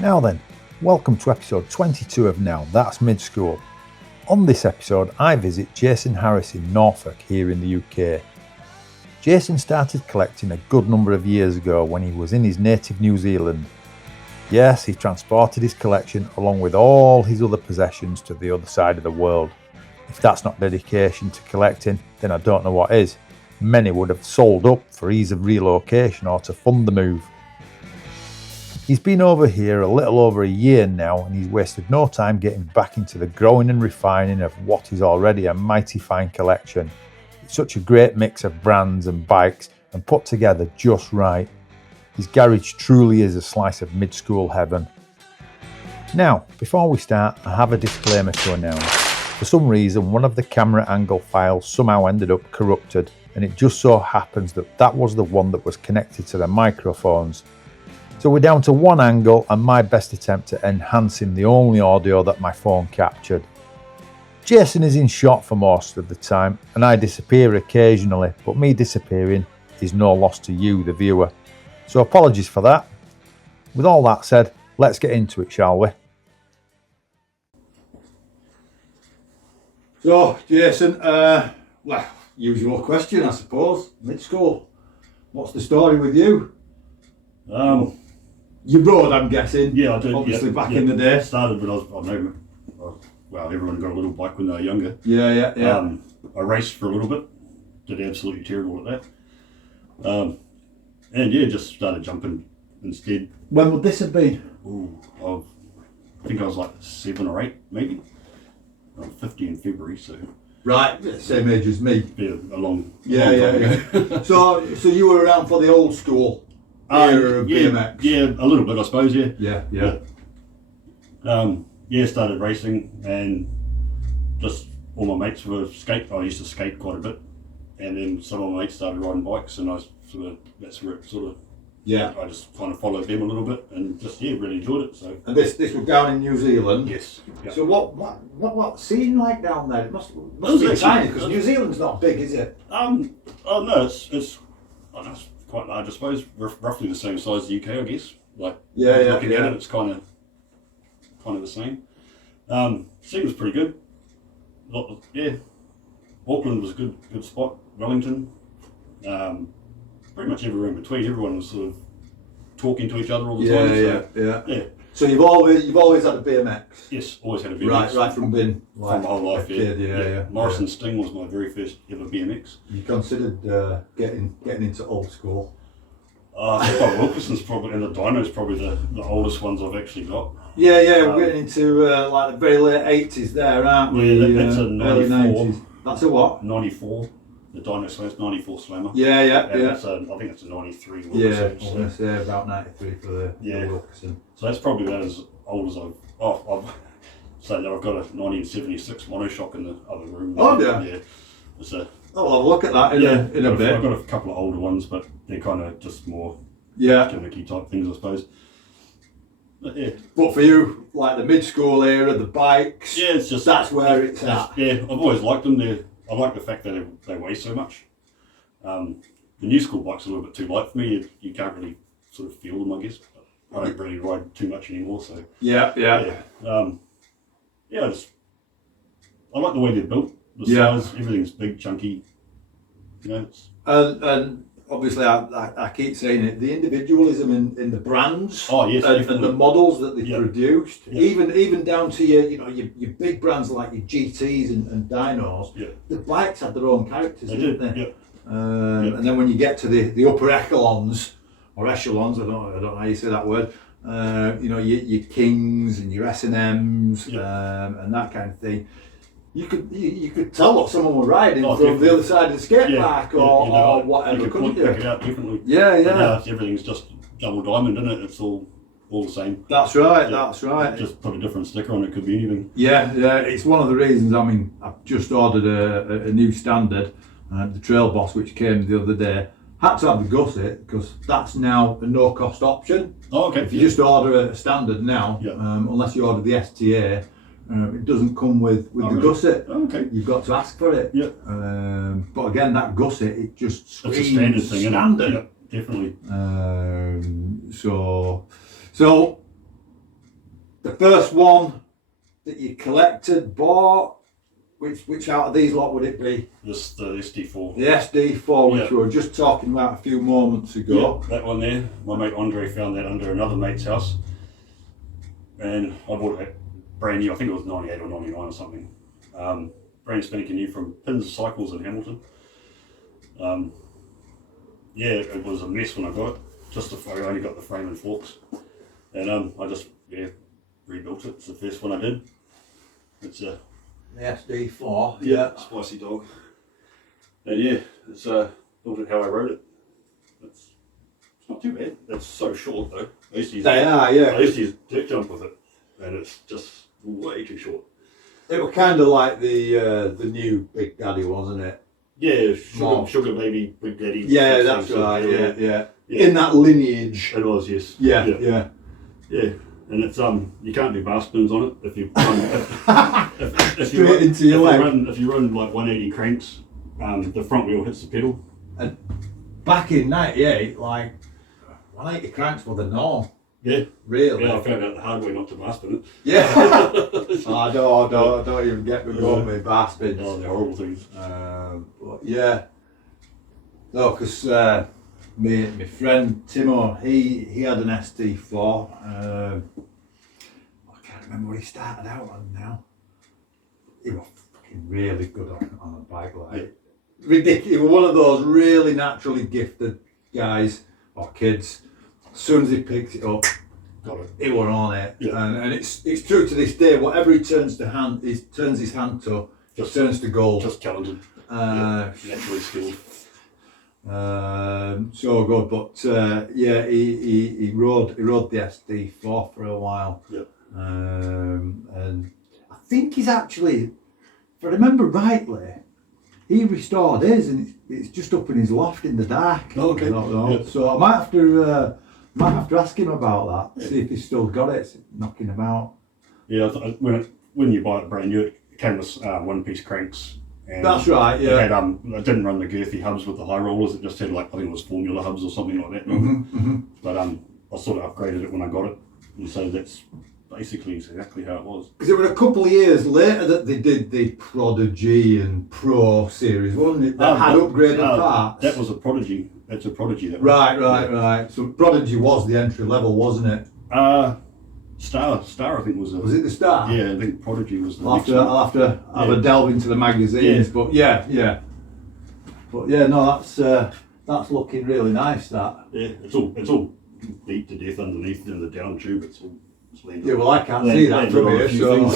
Now then, welcome to episode 22 of Now That's Midschool. On this episode, I visit Jason Harris in Norfolk here in the UK. Jason started collecting a good number of years ago when he was in his native New Zealand. Yes, he transported his collection along with all his other possessions to the other side of the world. If that's not dedication to collecting, then I don't know what is. Many would have sold up for ease of relocation or to fund the move. He's been over here a little over a year now, and he's wasted no time getting back into the growing and refining of what is already a mighty fine collection. It's such a great mix of brands and bikes and put together just right. His garage truly is a slice of mid-school heaven. Now, before we start, I have a disclaimer to announce. For some reason, one of the camera angle files somehow ended up corrupted, and it just so happens that that was the one that was connected to the microphones. So we're down to one angle and my best attempt at enhancing the only audio that my phone captured. Jason is in shot for most of the time and I disappear occasionally, but me disappearing is no loss to you, the viewer. So apologies for that. With all that said, let's get into it, shall we? So, Jason, usual question, I suppose. Mid-school. What's the story with you? You rode, I'm guessing. Yeah, I did. Obviously, back in the day. Started when I know, well, everyone got a little bike when they were younger. Yeah. I raced for a little bit. Did absolutely terrible at that. And yeah, just started jumping instead. When would this have been? I think I was like 7 or 8, maybe. I'm 50 in February, so. Right, same age as me. Yeah, a long Yeah. So you were around for the old school era of BMX? Yeah, a little bit, I suppose, yeah. Yeah. Started racing and just all my mates were I used to skate quite a bit, and then some of my mates started riding bikes, and that's where it I just kind of followed them a little bit and just really enjoyed it. So. And this was down in New Zealand? Yes. Yeah. So what scene like down there? It must be tiny, because New Zealand's not big, is it? No, it's quite large, I suppose. Roughly the same size as the UK, I guess. Looking at it, it's kind of the same. Scene was pretty good. Auckland was a good spot. Wellington, pretty much everywhere in between. Everyone was sort of talking to each other all the time. Yeah. So you've always had a BMX? Yes, always had a BMX. Right from being from my whole life. Yeah. Morrison Sting was my very first ever BMX. You considered getting into old school? I think Wilkerson's probably, and the Dyno's probably the oldest ones I've actually got. Yeah, we're getting into like the very late 80s there, aren't we? Yeah, that's a 94. Early 90s. That's a what? 94. The Dyno Slam's 94 Slammer. Yeah. I think it's a 93 Wilkerson. Yeah, I was going to say about 93 for the Wilkerson. So that's probably about as old as I've so now I've got a 1976 monoshock in the other room. Oh, yeah. Yeah. I'll have a look at that in a bit. I've got a couple of older ones, but they're kind of just more gimmicky type things, I suppose. But yeah. But for you, like the mid-school era, the bikes, it's just that's where it's at. Yeah, I've always liked them. I like the fact that they weigh so much. The new school bike's a little bit too light for me. You can't really sort of feel them, I guess. I don't really ride too much anymore, so. Yeah. I like the way they're built. The size, everything's big, chunky. And obviously, I keep saying it. The individualism in the brands. Oh yes, and the models that they produced, even down to your big brands like your GTs and Dynos. Yeah. The bikes had their own characters, didn't they? Yeah. And then when you get to the upper echelons, I don't know how you say that word. Your Kings and your S&Ms and that kind of thing. You could tell what someone was riding from the other side of the skate park or whatever, couldn't you? Pick it out differently. Yeah. Everything's just double diamond, isn't it? It's all the same. That's right. Just put a different sticker on it, could be anything. Yeah. It's one of the reasons. I mean, I've just ordered a new standard, the Trail Boss, which came the other day. Had to have the gusset because that's now a no-cost option. Oh, okay. If you just order a standard now, unless you order the STA. It doesn't come with the gusset. Oh, okay. You've got to ask for it. Yeah. But again, that gusset, it just screams it's a standard thing, isn't it? standard. Yeah, definitely. So The first one that you collected, bought, which out of these lot would it be? The SD4. The SD4, which Yeah. we were just talking about a few moments ago. Yeah, that one there. My mate Andre found that under another mate's house, and I bought it brand new. I think it was 98 or 99 or something. Brand spanking new from Pins Cycles in Hamilton. Yeah, it was a mess when I got it. I only got the frame and forks, and I just rebuilt it. It's the first one I did. It's a The SD4. spicy dog. And yeah, it's built it how I wrote it. It's not too bad. It's so short though. I used to use I used to use dick jump with it, and it's just way too short. It was kind of like the new Big Daddy, wasn't it? Yeah, sugar baby, Big Daddy. Yeah, that's right. Yeah. In that lineage. It was, yes. Yeah. And it's you can't do bar spins on it if you if you run like 180 cranks, the front wheel hits the pedal. And back in '98, like 180 cranks were the norm. Yeah. Really? Yeah, I found out the hard way not to bar spin it. Yeah. Don't even get me going with bar spins. Oh, they're horrible things. But yeah. No, because my friend Timo, he had an SD4. I can't remember what he started out on now. He was fucking really good on a bike, like ridiculous. He was one of those really naturally gifted guys or kids. As soon as he picks it up, he was on it. Yeah. And it's true to this day. Whatever he turns his hand to, just turns to gold. Just talented. Naturally skilled. So good, but he rode the SD4 for a while. Yeah. And I think he's actually, if I remember rightly, he restored his, and it's just up in his loft in the dark. Okay. Yeah. So I might have to ask him about that. See if he's still got it. Knocking about. Yeah, when you buy it brand new, it came with one-piece cranks. And that's right. Yeah. It had it didn't run the girthy hubs with the high rollers. It just had I think it was formula hubs or something like that. But I sort of upgraded it when I got it, and so that's basically exactly how it was. Because it was a couple of years later that they did the Prodigy and Pro series, wasn't it? That had upgraded parts. That was a Prodigy. That's a Prodigy. That Right. So Prodigy was the entry level, wasn't it? Star I think was. Was it the Star? Yeah, I think Prodigy was the. I'll have to have a delve into the magazines, but yeah. But yeah, no, that's looking really nice. That. Yeah, it's all beat to death underneath in the down tube. It's all. Yeah, well, I can't see that from here, so.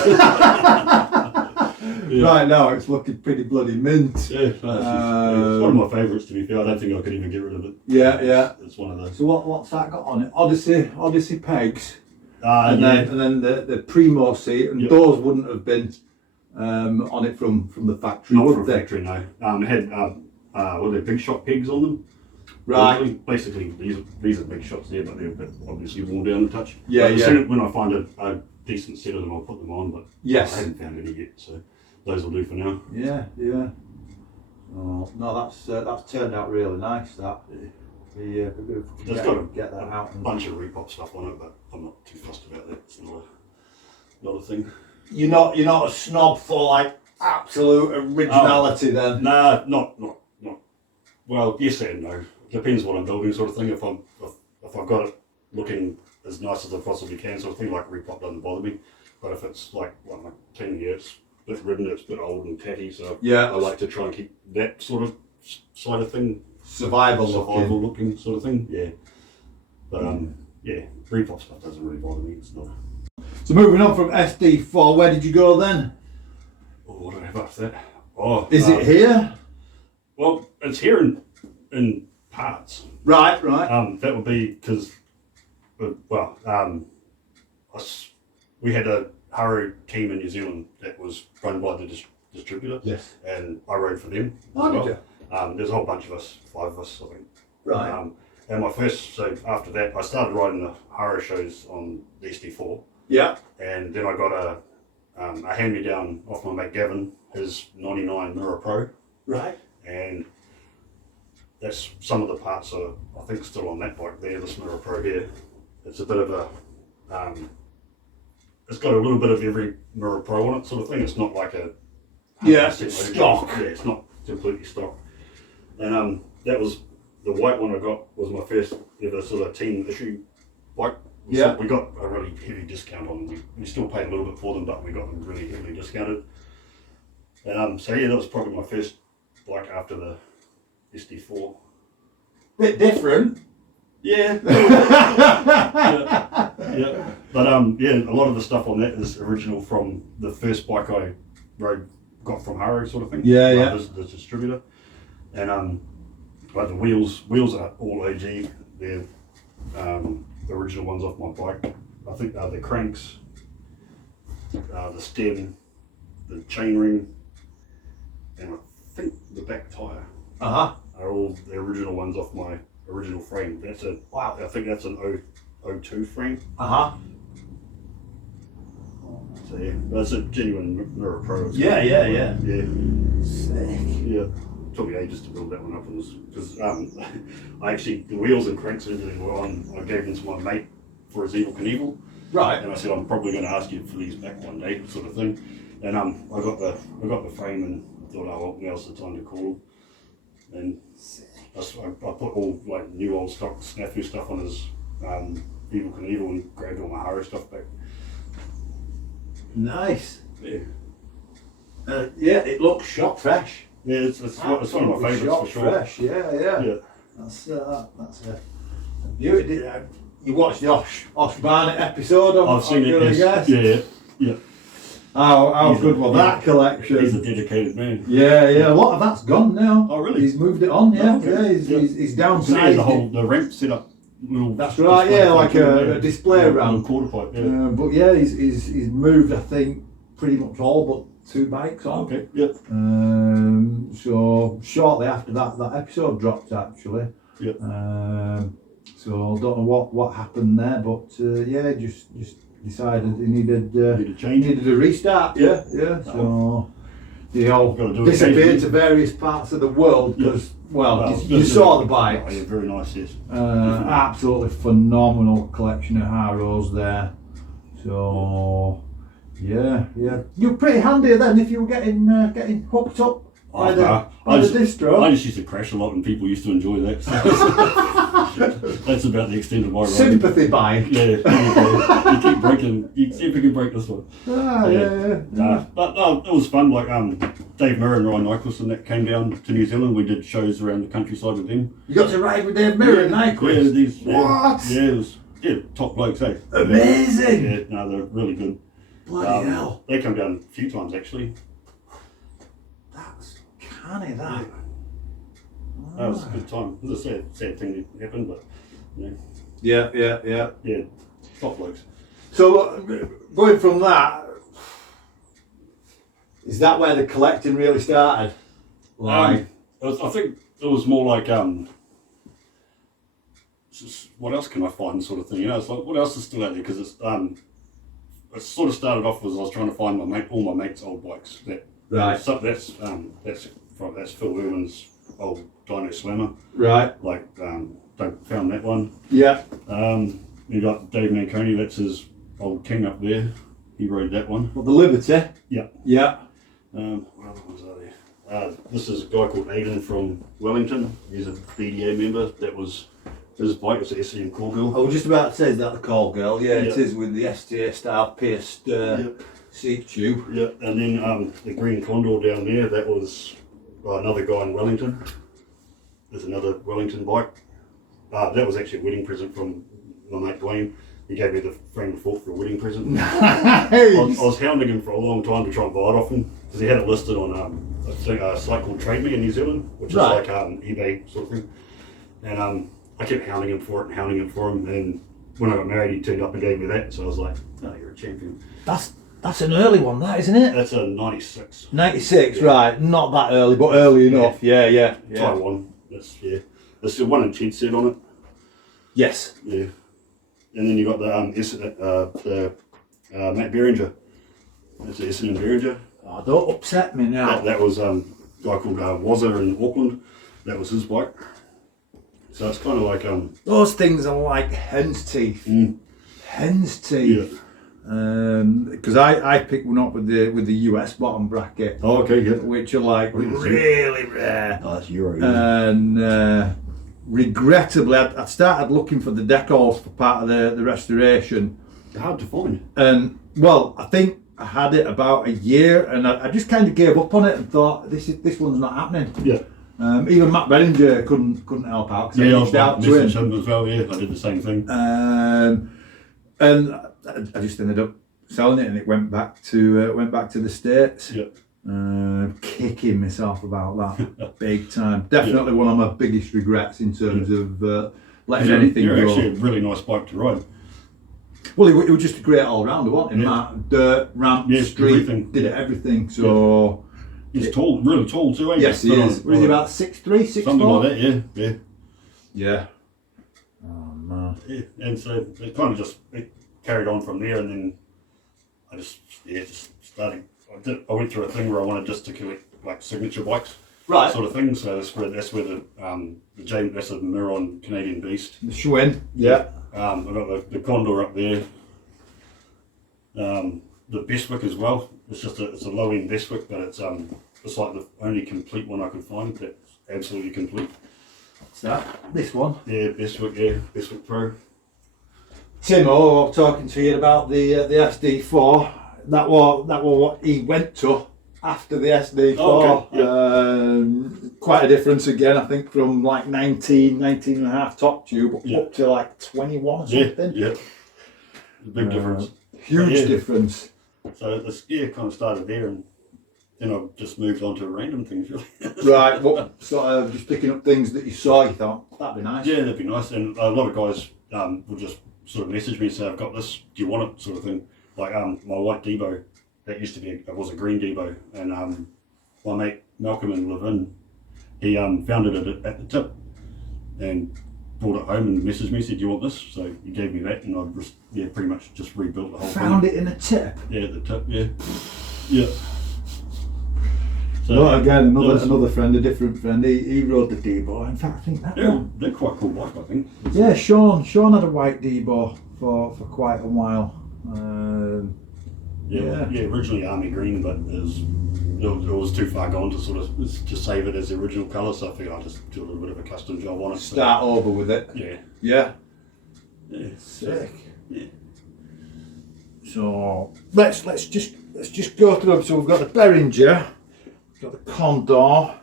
Right now, it's looking pretty bloody mint. Yeah, it's one of my favourites, to be fair. I don't think I could even get rid of it. Yeah. It's one of those. So what's that got on it? Odyssey pegs. And then the Primo seat, and those wouldn't have been on it from the factory. Not from the factory, no. It had were there big shot pegs on them? Right. Basically, these are big shots there, but they're a bit obviously worn down a touch. Yeah. When I find a decent set of them, I'll put them on. But yes, I haven't found any yet, so those will do for now. Yeah. Oh, no, that's turned out really nice. That. Yeah. It's got a get that out. Bunch of repop stuff on it, but I'm not too fussed about that. It's not a thing. You're not a snob for like absolute originality then? Nah, not. Well, yes and no. Depends what I'm building, sort of thing. If I've got it looking as nice as I possibly can, sort of thing, like repop doesn't bother me. But if it's like 10 years, it's a bit ridden, it's a bit old and tatty, so I like to try and keep that sort of side of thing. Survival looking sort of thing, yeah. But repop stuff doesn't really bother me. It's not. So moving on from SD4, where did you go then? Oh, what did I have after that? Oh, is it here? Well, it's here in parts. Right. That would be because, we had a Haru team in New Zealand that was run by the distributor. Yes. And I rode for them. Did you? There's a whole bunch of us, 5 of us, I think. Right. And so after that, I started riding the Haru shows on the SD4. Yeah. And then I got a hand-me-down off my mate Gavin, his 99 Mirra Pro. Right. And that's some of the parts are, I think, still on that bike there, this Mirra Pro here. It's a bit of a, it's got a little bit of every Mirra Pro on it, sort of thing. It's not like a stock. Yeah, it's not completely stock. And that was the white one I got was my first ever sort of team issue bike. We got a really heavy discount on them. We still paid a little bit for them, but we got them really heavily discounted. And so yeah, that was probably my first bike after the SD4. Bit different. Yeah. yeah. But yeah, a lot of the stuff on that is original from the first bike I got from Haro, sort of thing. Yeah. The distributor. And like the wheels are all OG. They're the original ones off my bike. I think the cranks, the stem, the chain ring, and I think the back tyre are all the original ones off my original frame. That's a wow. I think that's an 02 frame. So yeah, that's a genuine Mirra Pro. Yeah. Sick. Yeah. Took me ages to build that one up, because I actually, the wheels and cranks and everything were on. I gave them to my mate for his Evil Knievel. Right. And I said, I'm probably going to ask you for these back one day, sort of thing. And I got the frame and thought, oh well, now's the time to call him. And I put all like new old stock snafu stuff on his Evil Knievel and grabbed all my Haro stuff back. Nice. Yeah. Yeah, it looks shot fresh. Yeah, it's one of my favourites for sure. Fresh, yeah. That's a beauty. You watched the Osh Barnett episode on I've seen it, yes. Yeah. How good was that collection? He's a dedicated man. Yeah. A lot of that's gone now. Oh, really? He's moved it on, yeah. Okay. He's downsized. So the ramp set up. That's right, yeah, like a display ramp. Quarter pipe, yeah. But yeah, he's moved, I think, pretty much all but 2 bikes on. Okay, yep. So shortly after that episode dropped, actually. Yep. So don't know what happened there, but yeah, just decided he needed a restart. Yeah. So they all disappeared to various parts of the world because you saw the bikes. Oh, yeah, very nice, yes. Absolutely phenomenal collection of Haros there. So yeah. You're pretty handy then if you were getting hooked up by the distro. I just used to crash a lot and people used to enjoy that. So that's about the extent of my riding. Sympathy bike. Yeah, you keep breaking. You see if you can break this one. Yeah. But no, it was fun. Like Dave Mirra and Ryan Nyquist and that came down to New Zealand. We did shows around the countryside with them. You got to ride with Dave Mirra and Nyquist? What? Yeah, it was top blokes, eh? Amazing. Yeah, no, they're really good. Bloody hell. They come down a few times actually. That's canny, that. That was a good time. It was a sad thing that happened, but Yeah. Yeah, top blokes. So going from that, is that where the collecting really started? I think it was more like what else can I find, sort of thing. It's like what else is still out there, because it sort of started off as I was trying to find all my mates' old bikes. Right. So that's Phil Irwin's old Dyno Slammer. Right. Like found that one. Yeah. You got Dave Manconi. That's his old King up there. He rode that one. Well, the Liberty. Yeah. What other ones are there? This is a guy called Aidan from Wellington. He's a BDA member. That was his bike. It was an SEM Call Girl. I was just about to say, is that the Call Girl? Yeah, it is, with the STA style pierced seat tube. Yeah, and then the Green Condor down there, that was another guy in Wellington. There's another Wellington bike. That was actually a wedding present from my mate Dwayne. He gave me the frame and fork for a wedding present. Nice. I was hounding him for a long time to try and buy it off him, because he had it listed on a site called Trade Me in New Zealand, which is like eBay sort of thing. And I kept hounding him for it, and when I got married, he turned up and gave me that. So I was like, "Oh, you're a champion." That's an early one, that, isn't it? That's a 96. 96, right? Not that early, but early enough. Yeah. Taiwan. That's the one in Ched set on it. Yes. Yeah. And then you got the Matt Behringer. That's the Essendon Behringer. Oh, don't upset me now. That was a guy called Wazza in Auckland. That was his bike. So it's kind of like those things are like hen's teeth. Hen's teeth. Yeah. because I picked one up with the US bottom bracket. Oh, okay, yeah. Which are like really rare. Oh, that's Euro. And regrettably, I'd started looking for the decals for part of the restoration. They're hard to find. And well, I think I had it about a year, and I just kind of gave up on it and thought this one's not happening. Yeah. Even Matt Bellinger couldn't help out. Yeah, I reached out to him as well. Yeah, I did the same thing. And I just ended up selling it, and it went back to the States. Yeah. Kicking myself about that big time. Definitely one of my biggest regrets in terms of letting anything go. You're actually a really nice bike to ride. Well, it was just a great all-rounder, wasn't it? Matt, dirt, ramp, street, everything. did it everything. So he's tall, really tall too. Yes, he is. Was he about 6'3", 6'4"? Something like that. Yeah. Oh man. Yeah, and so it kind of just carried on from there, and then I just started. I went through a thing where I wanted just to collect like signature bikes, Right. sort of thing. So that's where the James, that's a Mirra and Canadian Beast. The Schwinn. Yeah. I got the Condor up there. The Bestwick as well. It's a low end Bestwick, but it's like the only complete one I could find that's absolutely complete. What's that? This one. Yeah, Bestwick. Yeah, Bestwick Pro. Timo, I'm talking to you about the SD4. That was what he went to after the SD4. Oh, okay. Yeah. Quite a difference again, I think, from like 19 and a half top tube up to like 21 or something. Yeah. Big difference. Huge difference. So this kind of started there, and then I just moved on to random things really. Right, what sort of just picking up things that you saw, you thought, that'd be nice. Yeah, that'd be nice. And a lot of guys will just sort of message me and say, I've got this, do you want it, sort of thing. Like my white Debo, that used to be, it was a green Debo, and my mate Malcolm in Levin, he found it at the tip and brought it home and messaged me, said, do you want this? So he gave me that, and I just, pretty much just rebuilt the whole thing. Found it in a tip? Yeah, at the tip, yeah. So, well, again, another friend, a different friend, he rode the Debo. In fact, I think that one. They're quite cool bike, I think. Yeah, Sean had a white Debo for quite a while. Originally army green, but it was too far gone to sort of just save it as the original colour, so I figured I'll just do a little bit of a custom job on it. Start over with it. Yeah. Sick. Yeah. So let's just go through them. So we've got the Behringer, we've got the Condor,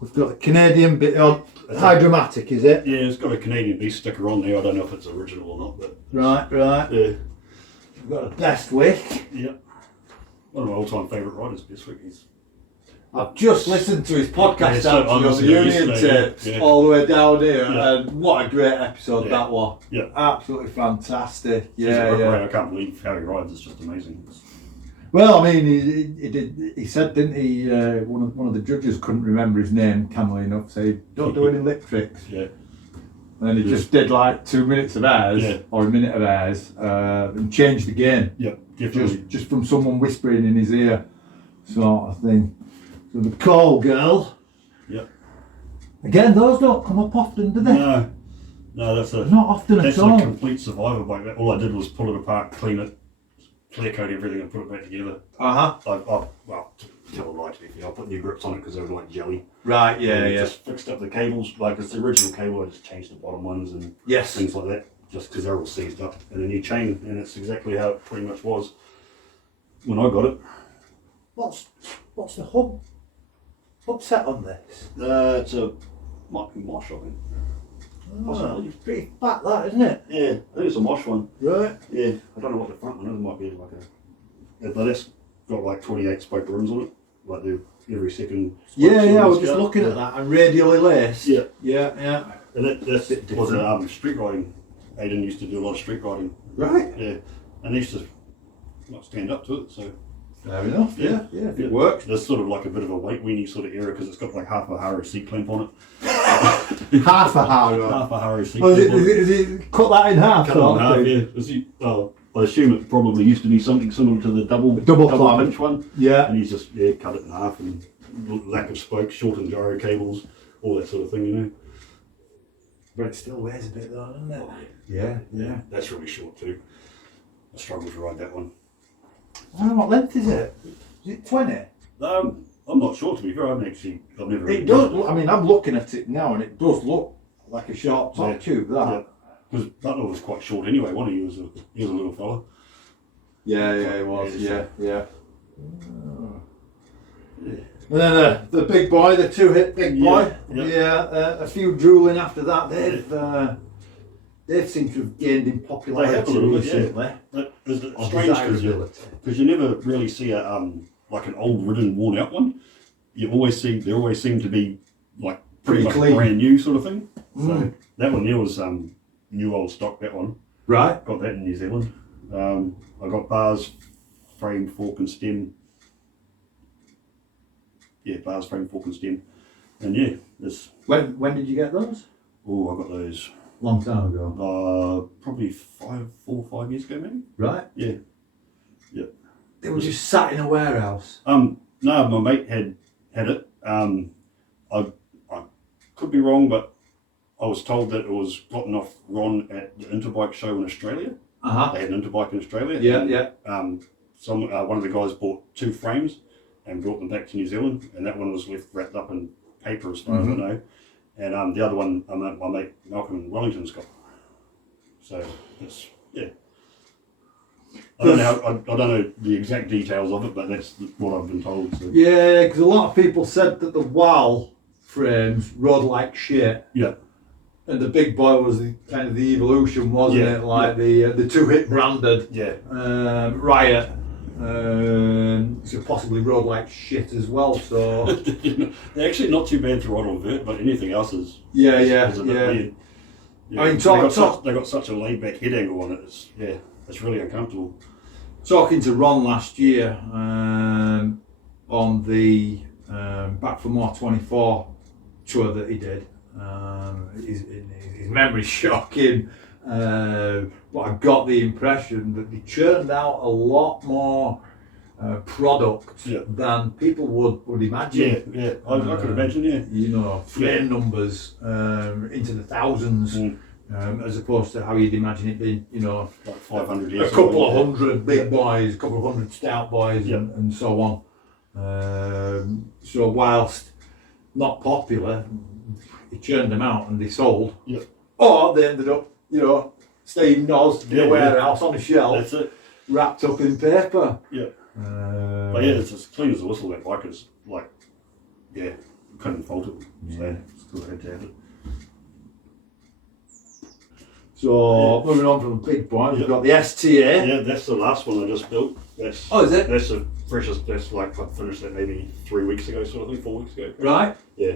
we've got the Canadian bit on Hydromatic, is it? Yeah, it's got a Canadian Beast sticker on there. I don't know if it's original or not, but right. Yeah. We've got a Bestwick. Yeah. One of my all-time favourite riders, Bestwick. I've just listened to his podcast on the Union tapes all the way down here, and what a great episode that was. Yeah. Absolutely fantastic. I can't believe how he rides, it's just amazing. Well, I mean, he said, didn't he, one of the judges couldn't remember his name, cannily enough, say, don't do any lip tricks. Yeah. And then he just did like 2 minutes of airs, or a minute of airs, and changed the game. Yeah, definitely. Just from someone whispering in his ear, sort of thing. So the Call Girl. Yeah. Again, those don't come up often, do they? No, not often at all. That's a complete survivor bike. All I did was pull it apart, clean it, clear coat everything, and put it back together. Well, to tell a lie to be fair, I put new grips on it because they were like jelly. Right, Just fixed up the cables, like it's the original cable, I just changed the bottom ones and things like that, just because they're all seized up. And a new chain, and it's exactly how it pretty much was when I got it. What's the hub set on this? It's a might be Mosh, I think. It's pretty fat, that, isn't it? Yeah, I think it's a Mosh one. Right. Yeah, I don't know what the front one is. It might be like but it's got like 28 spoke rims on it, like every second. I was just looking at that, and radially laced. Yeah. And that was a street riding. Aidan used to do a lot of street riding. Right. Yeah, and he used to not stand up to it, so. Fair enough. Yeah. If it works. There's sort of like a bit of a weight weenie sort of era because it's got like half a Haro seat clamp on it. Half a Haro. Half a Haro seat clamp. Is it cut that in half? Cut it in half. Yeah. I assume it probably used to be something similar to the double pinch one. Yeah. And he's just cut it in half, and lack of spokes, shortened gyro cables, all that sort of thing, you know. But it still weighs a bit though, doesn't it? Yeah. That's really short too. struggle to ride that one. What length is it? Is it 20? I'm not sure, to be fair. I've never. Really It does. I mean, I'm looking at it now, and it does look like a short top tube. That. Because Butler was quite short anyway. He was a little fella. Yeah, he was. Yeah. And then the big boy, the two-hit big boy. A few drooling after that. They've seemed to have gained in popularity recently. It's strange because you never really see a like an old ridden, worn out one. They always seem to be like pretty much clean, brand new sort of thing. So that one there was new old stock. That one, right? Got that in New Zealand. I got bars, frame, fork, and stem. Yeah, bars, frame, fork, and stem. And this. When did you get those? Oh, I got those long time ago. Probably 4 or 5 years ago, maybe. Right. Yeah. They were just sat in a warehouse. No, my mate had it. I could be wrong, but I was told that it was gotten off Ron at the Interbike show in Australia. They had an Interbike in Australia. One of the guys bought 2 frames and brought them back to New Zealand, and that one was left wrapped up in paper, as far as I know. And the other one, my mate Malcolm in Wellington's got. So it's I don't know the exact details of it, but that's what I've been told. So. Yeah, because a lot of people said that the WAL frames rode like shit. Yeah. And the big boy was kind of the evolution, wasn't it? Like the two-hit branded. Yeah. Riot. So possibly rode like shit as well. So they're actually not too bad to ride on vert, but anything else is a bit weird. Yeah. I mean, they got such a laid-back head angle on it. It's really uncomfortable. Talking to Ron last year on the Back for More 24 tour that he did, his memory's shocking, but I got the impression that they churned out a lot more product than people would imagine. Yeah, I could imagine, frame numbers into the thousands. As opposed to how you'd imagine it being, like 500 years. A couple of hundred big boys, a couple of hundred stout boys, and so on. So whilst not popular, he churned them out and they sold. Yeah. Or they ended up, staying NOS in a warehouse on a shelf, that's it, wrapped up in paper. Yeah. But it's as clean as a whistle. That bike is couldn't fault it. So it's good to have it. So moving on from the big boy, we've got the STA. Yeah, that's the last one I just built. Is it? That's the freshest. That's like I finished that maybe 3 weeks ago, sort of thing, 4 weeks ago. Right. Yeah.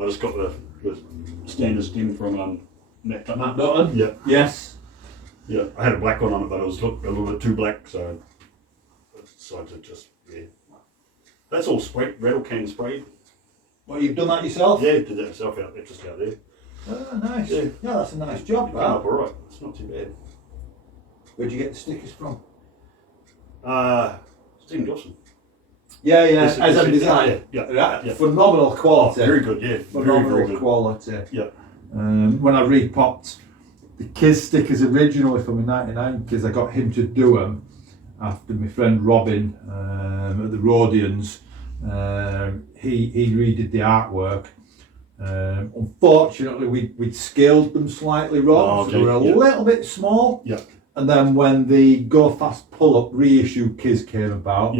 I just got the standard stem from Matt Dutton. Yeah. Yes. Yeah, I had a black one on it, but it was a little bit too black, so I decided to just That's all sprayed, rattle can sprayed. Well, you've done that yourself? Yeah, did that myself just out there. Oh, nice. Yeah, that's a nice job. Came up alright. It's not too bad. Where'd you get the stickers from? Stephen Dawson. Yeah, as a design. Yeah. Phenomenal quality. Very good, yeah. Phenomenal very good quality. Yeah. When I repopped the Kiz stickers originally from in '99, because I got him to do them after my friend Robin at the Rhodians. He redid the artwork. Unfortunately, we'd scaled them slightly wrong, so they were a little bit small. Yeah. And then when the Go Fast Pull-Up reissue Kiz came about,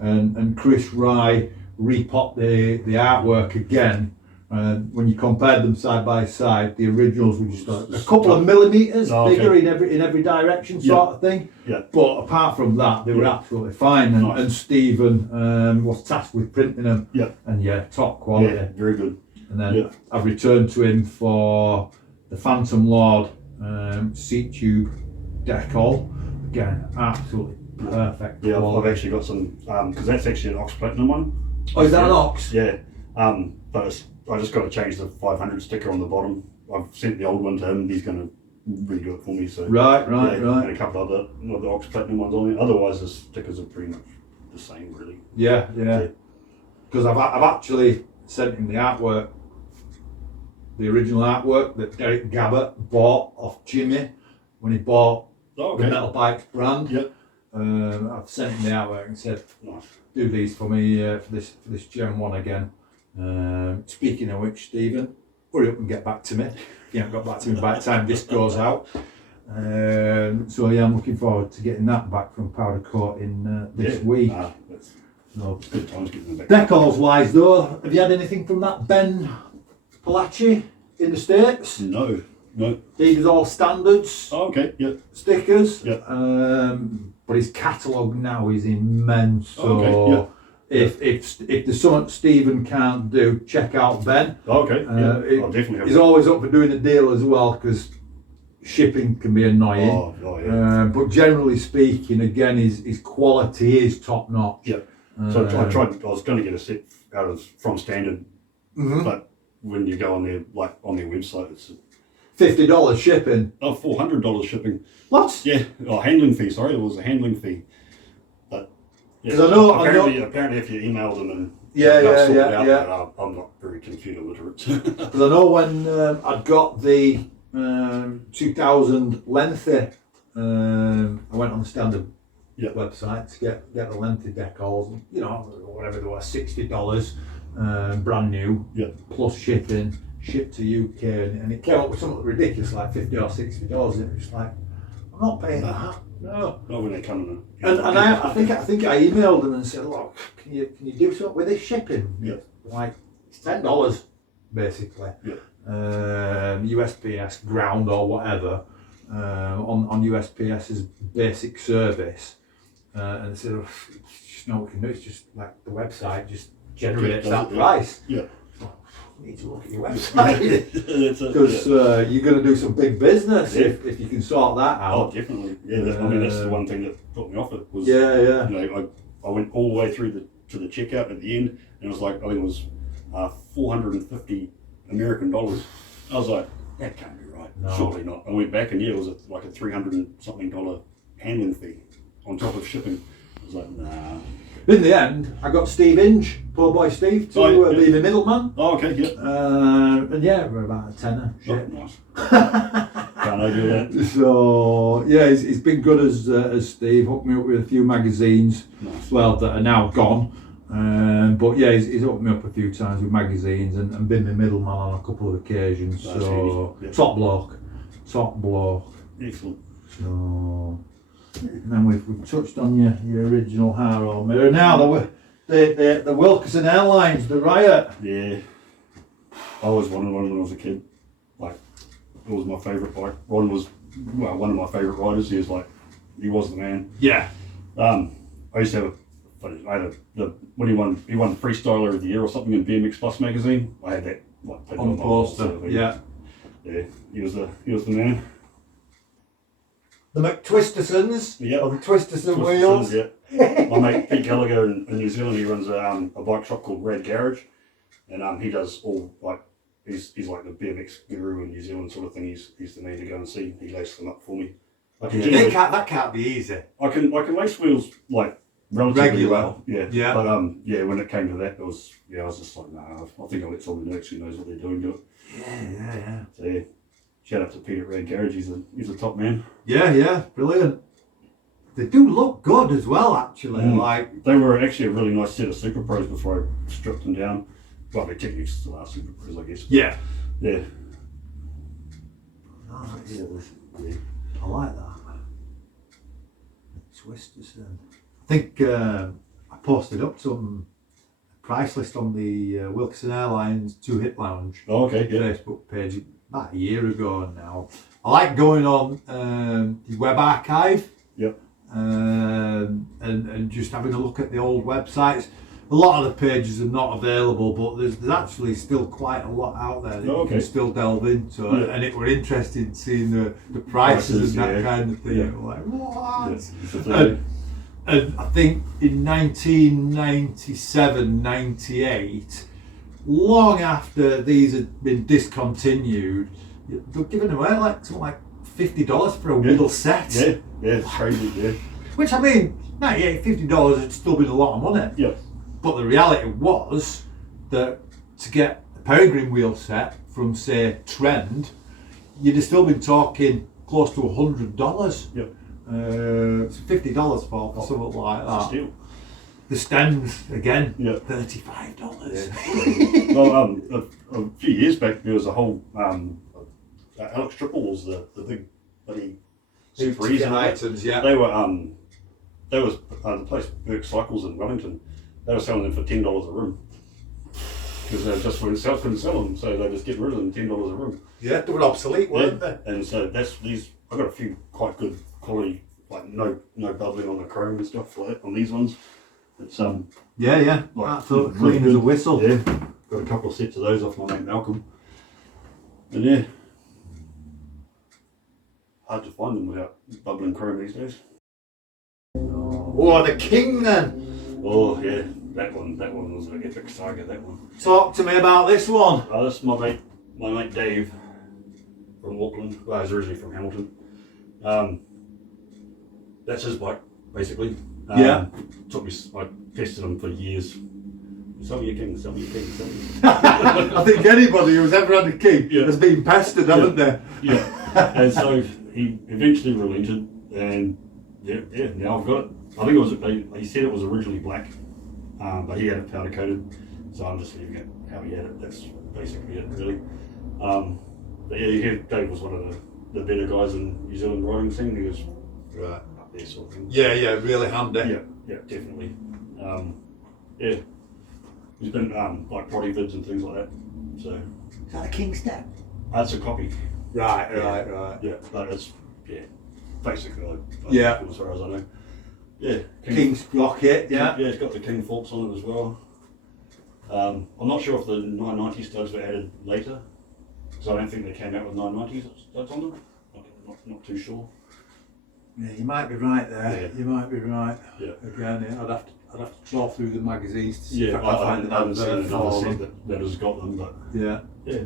and Chris Rye repopped the artwork again, when you compared them side by side, the originals were just a couple of millimetres bigger in every direction, sort of thing. Yeah. But apart from that, they were absolutely fine. And Stephen was tasked with printing them. Yeah. And top quality. Yeah, very good. And then I've returned to him for the Phantom Lord seat tube decal. Again, absolutely perfect. Yeah, quality. I've actually got some, because that's actually an Ox Platinum one. Oh, is that an Ox? Yeah. But I just got to change the 500 sticker on the bottom. I've sent the old one to him. He's going to redo it for me. So Right. And a couple of the Ox Platinum ones on there. Otherwise, the stickers are pretty much the same, really. Yeah. Because I've actually sent him the artwork, the original artwork that Derek Gabbert bought off Jimmy when he bought Oh, the okay. metal bikes brand. Yep. I've sent him the artwork and said, Nice. do these for me for this Gen 1 again. Speaking of which, Stephen, hurry up and get back to me. If you haven't got back to me by the time this goes out. So yeah, I'm looking forward to getting that back from Powder Coat in this week. That's So, good times getting them back. decals wise though, have you had anything from that Ben Palachi in the States? No. These are all standards, Oh, okay. Yeah. stickers. Yeah. But his catalogue now is immense. So Okay, if there's something Stephen can't do, check out Ben. Oh, okay. Yeah. I'll definitely have He's always up for doing a deal as well, because shipping can be annoying. Oh, yeah. But generally speaking, again, his quality is top notch. Yeah. So I was going to get a set from Standard, but when you go on their website, it's $50 shipping. $400 shipping. What? Yeah. Oh, handling fee. Sorry, it was a handling fee. But yeah, 'Cause apparently, if you email them and Yeah. I'm not very computer literate. Because I know when I'd got the 2000 lengthy, I went on the Standard website to get the lengthy decals, whatever they were, $60, brand new, plus shipping, shipped to UK, and it came up with something ridiculous like $50 or $60, and it was like, I'm not paying that. No. Not when they come in. And I think I emailed them and said, look, can you do something with this shipping? Yeah. Like it's $10 basically. Yeah. USPS ground or whatever on USPS's basic service, and they said, oh, just know what we can do. It's just like the website just generates that price. Yeah. You need to look at your website because you're going to do some big business if you can sort that out. Oh, definitely. Yeah, that's the one thing that put me off it was. Yeah. I went all the way through to the checkout at the end, and it was like I think it was $450 American dollars. I was like, that can't be right. No. Surely not. I went back and it was like a $300 and something handling fee on top of shipping. I was like, nah. In the end, I got Steve Inge, poor boy Steve, to be the middleman. Oh, okay, yeah. And yeah, we're about a tenner. Oh, nice. Can't I do that? So yeah, he's been good as Steve. Hooked me up with a few magazines, well, that are now gone. But yeah, he's hooked me up a few times with magazines and been the middleman on a couple of occasions. That's so easy. Yeah. top bloke. Excellent. So and then we've touched on your original Haro mirror. Now the Wilkerson Airlines, the Riot. Yeah. I always wanted one when I was a kid. Like, it was my favourite bike. Ron was one of my favourite riders. He was the man. Yeah. I used to have when he won Freestyler of the Year or something in BMX Plus magazine. I had that On the poster. Yeah. Yeah. He was the man. The McTwistersons. Yeah. Or the Twisterson wheels. Yeah. My mate Pete Gallagher in New Zealand, he runs a bike shop called Rad Garage, and he does all he's like the BMX guru in New Zealand sort of thing. He's the man to go and see. He laces them up for me. That can't be easy. I can lace wheels like relatively Regular. well. Yeah. Yeah. But when it came to that, I was just like, nah. I think I'll let someone who actually knows what they're doing do it. Yeah. So yeah. Shout out to Pete at Rad Garage. He's a top man. Yeah, brilliant. They do look good as well, actually. They were actually a really nice set of Super Pros before I stripped them down. Well, they technically still are Super Pros, I guess. Yeah. Yeah. Oh, I like that. Twisterson. I think I posted up some price list on the Wilkerson Airlines 2 Hit Lounge Facebook page about a year ago now. I like going on the web archive. Yep. And just having a look at the old websites. A lot of the pages are not available, but there's actually still quite a lot out there that you can still delve into. Yeah. And it were interesting seeing the prices and that kind of thing. Yeah. Like, what? Yeah. And I think in 1997, 98, long after these had been discontinued, they're giving away something like $50 for a wheel set. Yeah, it's crazy, yeah. Which, I mean, $50 had still been a lot of money. Yeah. But the reality was that to get a Peregrine wheel set from, say, Trend, you'd have still been talking close to $100. Yep. It's $50 for something like It's a that. steal. The stems again, Yeah. $35. Well, a few years back there was a whole Alex Triple was the big bloody Ticket items, yeah. They were the place Burke Cycles in Wellington. They were selling them for $10 a room because they just couldn't sell them, so they just get rid of them $10 a room. Yeah, they were obsolete, weren't they? And so that's these. I got a few quite good quality, like no bubbling on the chrome and stuff like that on these ones. It's Yeah, like, absolutely really clean as a good. whistle. Yeah, got a couple of sets of those off my mate Malcolm. And yeah, hard to find them without bubbling chrome these days. Oh, the king then. Oh yeah, that one was an epic saga. That one. Talk to me about this one. Oh, that's my mate Dave from Auckland. Well, he's originally from Hamilton. That's his bike, basically. Yeah. I tested him for years. Sell me your king, sell me your king, sell me your king. I think anybody who's ever had a king Yeah. has been pestered, haven't they? Yeah. And so he eventually relented, and yeah, now I've got it. I think it was, he said it was originally black, but he had it powder coated, so I'm just leaving it how he had it. That's basically it, really. But yeah, Dave was one of the better guys in New Zealand riding scene. He was Right. up there sort of thing. Yeah, really handy. Yeah, definitely. Yeah. He's been like potty vids and things like that. So Is that a king step? that's a copy. Right. Yeah, but it's basically like Yeah. as far as I know. Yeah. King's sprocket, yeah. Yeah, it's got the king forks on it as well. I'm not sure if the 990 studs were added later, because I don't think they came out with 990 studs on them. Not too sure. Yeah, you might be right there. Yeah. You might be right. Yeah. Again, I'd have to trawl through the magazines to see Yeah, if I can find I haven't seen an another advert set for them. that has got them, but Yeah. yeah.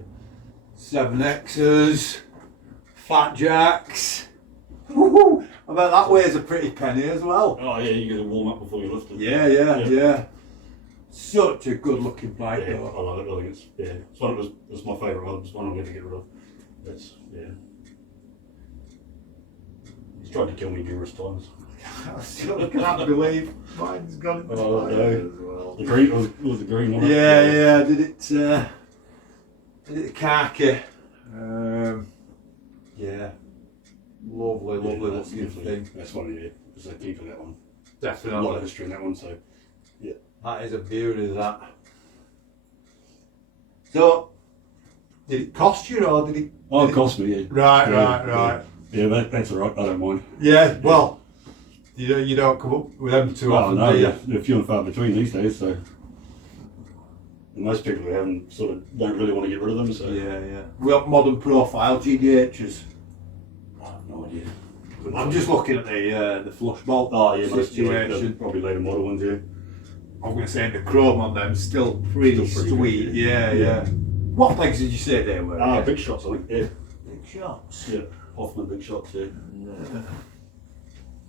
7Xs, Fat Jacks. Woohoo! I bet that weighs a pretty penny as well. Oh yeah, you get to warm up before you lift it. Yeah. Such a good looking bike Yeah, though. I love it. I think it's my favourite one. It's one I'll never get rid of. He's tried to kill me numerous times. I still can't believe mine's gone into Oh, fire no. as well. The green was the green one. Yeah, did it khaki. Yeah. Lovely that's looking definitely- thing. That's one of the. There's a keep of that one. A lot of Definitely. history in that one. So That is a beauty, that. So, did it cost you or did it? oh, it cost me. Yeah. Right. Yeah, that's alright. I don't mind. Yeah, well, you don't come up with them too Well, often, no, do you? they're few and far between these days. So most people who haven't don't really want to get rid of them. So Yeah. We have modern profile GDHs. I have no idea. I'm just looking at the flush bolt situation. The probably later model ones. Yeah. I'm going to say the chrome on them still pretty Still pretty sweet. good, Yeah. What pegs did you say they were? again? Big shots, I think. Yeah. Big shots. Yeah. Hoffman big shots. Yeah.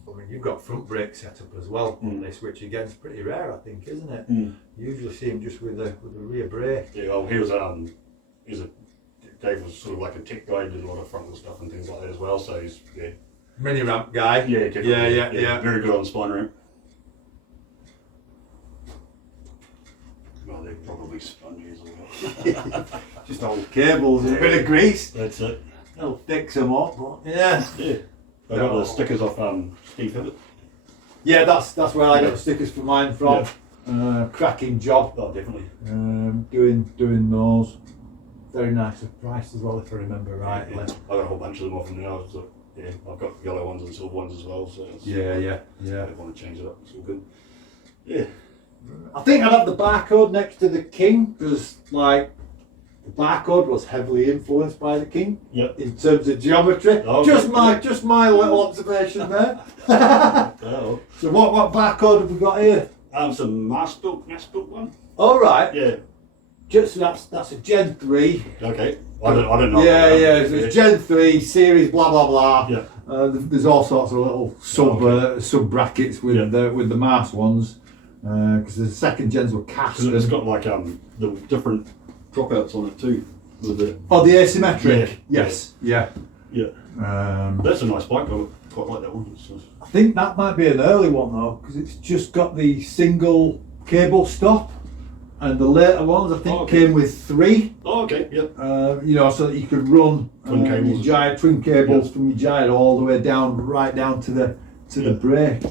I mean, you've got front brake setup as well on this, which again is pretty rare, I think, isn't it? Mm. You usually see them just with the rear brake. Yeah. Well, Dave was sort of like a tech guy, did a lot of frontal stuff and things like that as well. So he's Mini ramp guy. Yeah, definitely. Yeah. Very good on the spine ramp. Well, they're probably spongy as well. Just old cables and a bit of grease. That's it. That'll fix them up. But yeah. Yeah. I got the stickers off Steve Hibbett. Yeah, that's where I got the stickers for mine from. Cracking job. Oh, definitely. Doing those. Very nice price as well, if I remember rightly. Yeah. I got a whole bunch of them off them now. So yeah, I've got yellow ones and silver ones as well. So Yeah. I want to change it up. It's all good. Yeah. I think I'd have the barcode next to the King because, like, the barcode was heavily influenced by the King in terms of geometry. Oh, just my little observation there. Oh. So what barcode have we got here? Some mass built one. All right. Yeah. Just that's a Gen 3. Okay. I don't know. Yeah. So it's Gen 3 series, blah blah blah. Yeah. There's all sorts of little sub brackets with the mass ones. Because the second gens were cast. So it's got like the different dropouts on it too. With the the asymmetric. Yeah. Yes. Yeah. Yeah. That's a nice bike. quite like that one. I think that might be an early one though, because it's just got the single cable stop, and the later ones I think came with 3. Oh, okay, yep. You know, so that you could run Twin cables. your gyre, twin cables from your gyre all the way down, right down to the brake.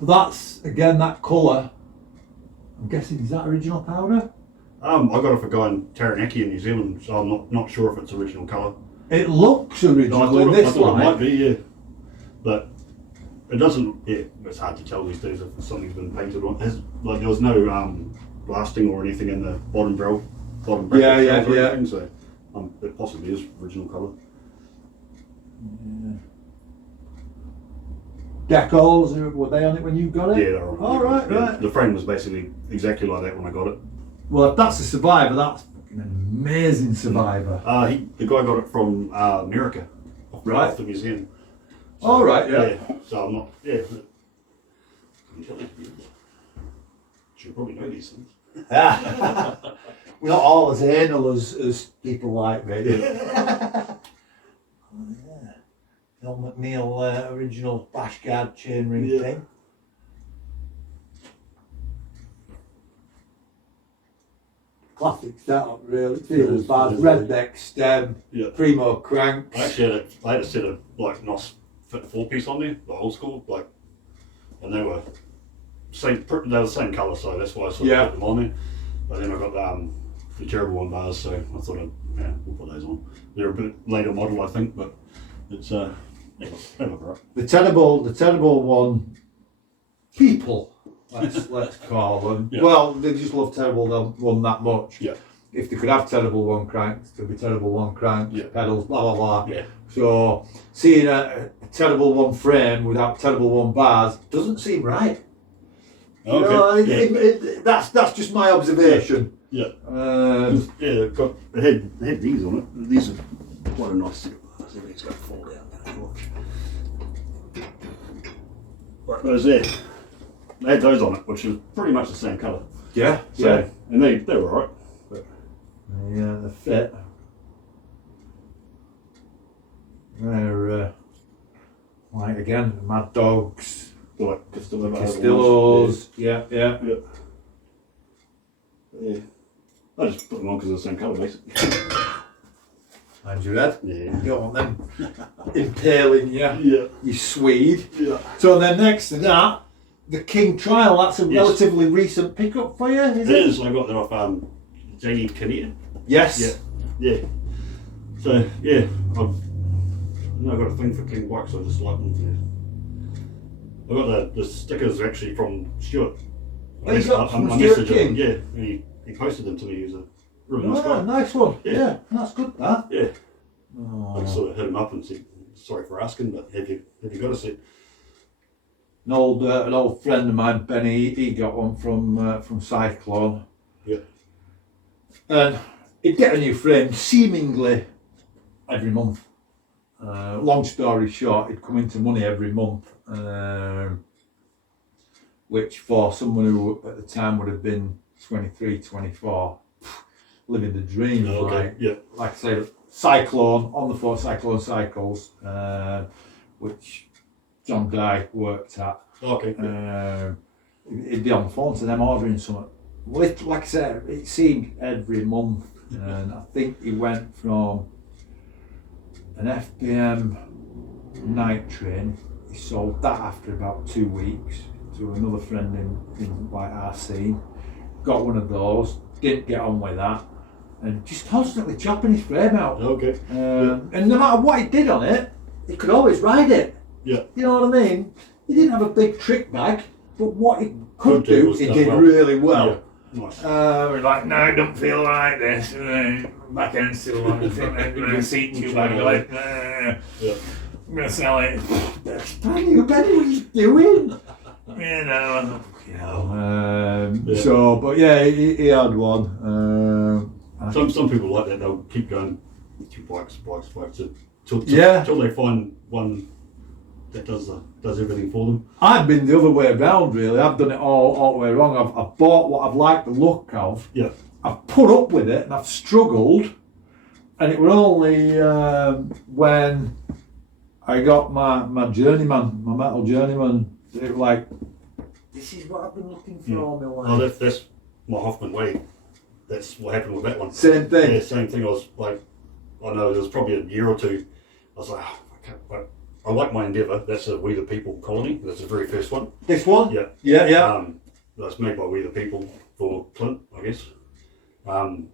But that's again that colour. I'm guessing, is that original powder? I got it for a guy in Taranaki in New Zealand, so I'm not sure if it's original colour. It looks original in this I thought light. it might be, yeah. But it doesn't, yeah, it's hard to tell these days if something's been painted on. Like, there was no blasting or anything in the bottom bracket shells or anything, so it possibly is original colour. Decals, were they on it when you got it? Yeah, they're on it. Oh, right, Yeah, right. the frame was basically exactly like that when I got it. Well, if that's a Survivor, that's fucking an amazing Survivor. The guy got it from America, off the museum. So, Oh, right, yeah. So I'm not, yeah. Should probably know these things. We're not all as anal as people like me. Yeah. Bill McNeil original bash guard chainring thing. Classic setup, really. Feels bad. Redneck stem, primo cranks. I actually had a set of like NOS Fit 4-piece on there, the old school, like, and they were the same colour, so that's why I sort of put them on there. But then I got the Terrible One bars, so I thought we'll put those on. They're a bit later model, I think, but it's they look right. The terrible one people, let's call them. Yeah. Well, they just love terrible one that much. Yeah. If they could have terrible one cranks, there'd be terrible one cranks, pedals, blah blah blah. Yeah. So seeing a terrible one frame without terrible one bars doesn't seem right. Okay. You know, that's just my observation. Yeah. It had these on it. These are quite a nice set. Everything's going to fall down. Watch. Right, those there. They had those on it, which is pretty much the same colour. Yeah. So, and they were alright. Yeah, the fit. They're like again, Mad Dogs, Like Castillos. Yeah. Yeah. I just put them on because they're the same colour, basically. And your head. Yeah. You don't want them impaling you. Yeah. You Swede. Yeah. So then next to that, the King Trial. That's a relatively recent pickup for you, is it? It is. I got that off J.E. Kinnear. Yes. Yeah. So yeah, I've got a thing for clean bikes. I just like them. Yeah. I got the stickers actually from Stuart. Oh, you got from Stuart King? Yeah, and he posted them to me. He's a really nice guy. Nice one. Yeah, that's good. That. Yeah. Oh. I sort of hit him up and said, "Sorry for asking, but have you got a set?" An old friend of mine, Benny, he got one from Cyclone. Yeah. And he'd get a new frame seemingly every month. Long story short, it'd come into money every month, which for someone who at the time would have been 23, 24, living the dream. Like I say, Cyclone, on the phone, Cyclone Cycles, which John Dye worked at. Okay. He'd be on the phone to them ordering something. Like I said, it seemed every month, and I think he went from an FPM night train. He sold that after about 2 weeks to another friend in like our scene. Got one of those, didn't get on with that, and just constantly chopping his frame out. Okay. And no matter what he did on it, he could always ride it. Yeah. You know what I mean? He didn't have a big trick bag, but what he could do, he did well. really well. Yeah. Nice. We're like, no, I don't feel like this. And then back end still on the seat too bad. You're like, I'm gonna sell it. You better what he's doing. You know. So, but yeah, he had one. Some people like that. They'll keep going to bikes till they find one that does everything for them. I've been the other way around, really. I've done it all the way wrong. I've bought what I've liked the look of. Yeah. I've put up with it and I've struggled. And it was only when I got my journeyman, my metal journeyman. It was like, this is what I've been looking for all my life. Oh, that's my Hoffman way. That's what happened with that one. Same thing. Yeah, same thing. I was like, I know there was probably a year or two. I was like, oh, I like my Endeavour. That's a We the People colony. That's the very first one. This one? Yeah. Yeah. That's made by We the People for Clint, I guess. And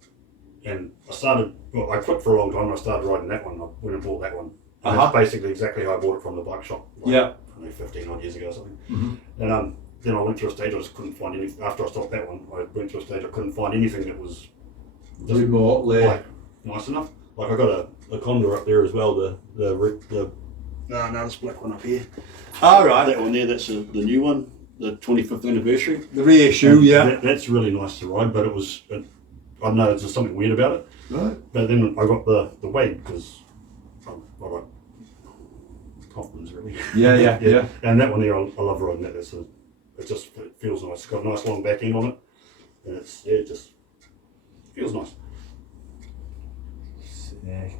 I quit for a long time and I started riding that one. I went and bought that one. And that's basically exactly how I bought it from the bike shop. Like, 15 odd years ago or something. Mm-hmm. And then I went through a stage I just couldn't find anything. After I stopped that one, I went through a stage I couldn't find anything that was just, remotely like, nice enough. Like I got a Condor up there as well. The this black one up here. All right. That one there. That's the new one. The 25th anniversary. The reissue, That's really nice to ride, but I don't know, there's just something weird about it. Right. But then I got the Wade because I like Hoffman's really. Yeah. And that one there, I love riding that. It feels nice. It's got a nice long back end on it, and it just feels nice. Sick.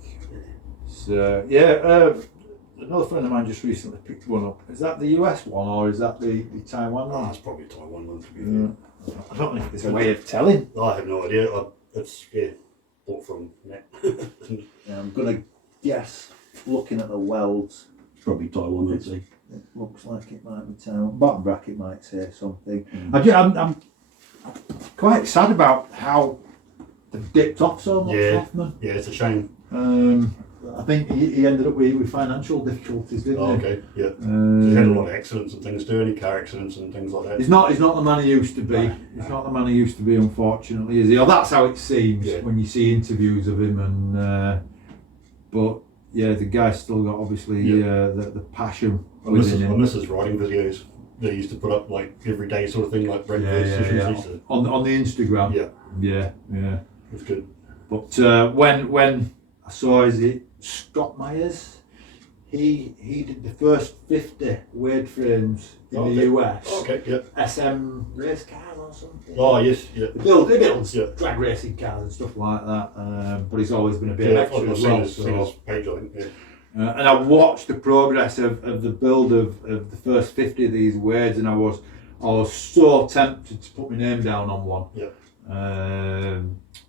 So another friend of mine just recently picked one up. Is that the US one or is that the Taiwan one? It's probably a Taiwan one to be fair. I don't know if there's a way of telling. I have no idea. It's bought from Matt. I'm gonna guess, looking at the welds, Probably Taiwan, I'd say. it looks like it might be Taiwan. Bottom bracket might say something. I'm quite sad about how they've dipped off so much, Hoffman. Yeah, it's a shame. I think he ended up with financial difficulties, didn't he? Okay, yeah. He's had a lot of accidents and things too, any car accidents and things like that. He's not the man he used to be. He's not the man he used to be, unfortunately, is he? Or that's how it seems when you see interviews of him. And but yeah, the guy's still got obviously the passion. I miss his riding videos that he used to put up like every day, sort of thing, like breakfast. On the Instagram. Yeah. It's good. But when I saw, is it Scott Myers? He did the first 50 Wade frames in the US. Okay, yeah. SM race cars or something. Oh yes, yeah. He builds drag racing cars and stuff like that. But he's always been a bit extra as well. I've seen his page, I think. Yeah. And I watched the progress of the build of the first 50 of these Wades, and I was so tempted to put my name down on one. Yeah.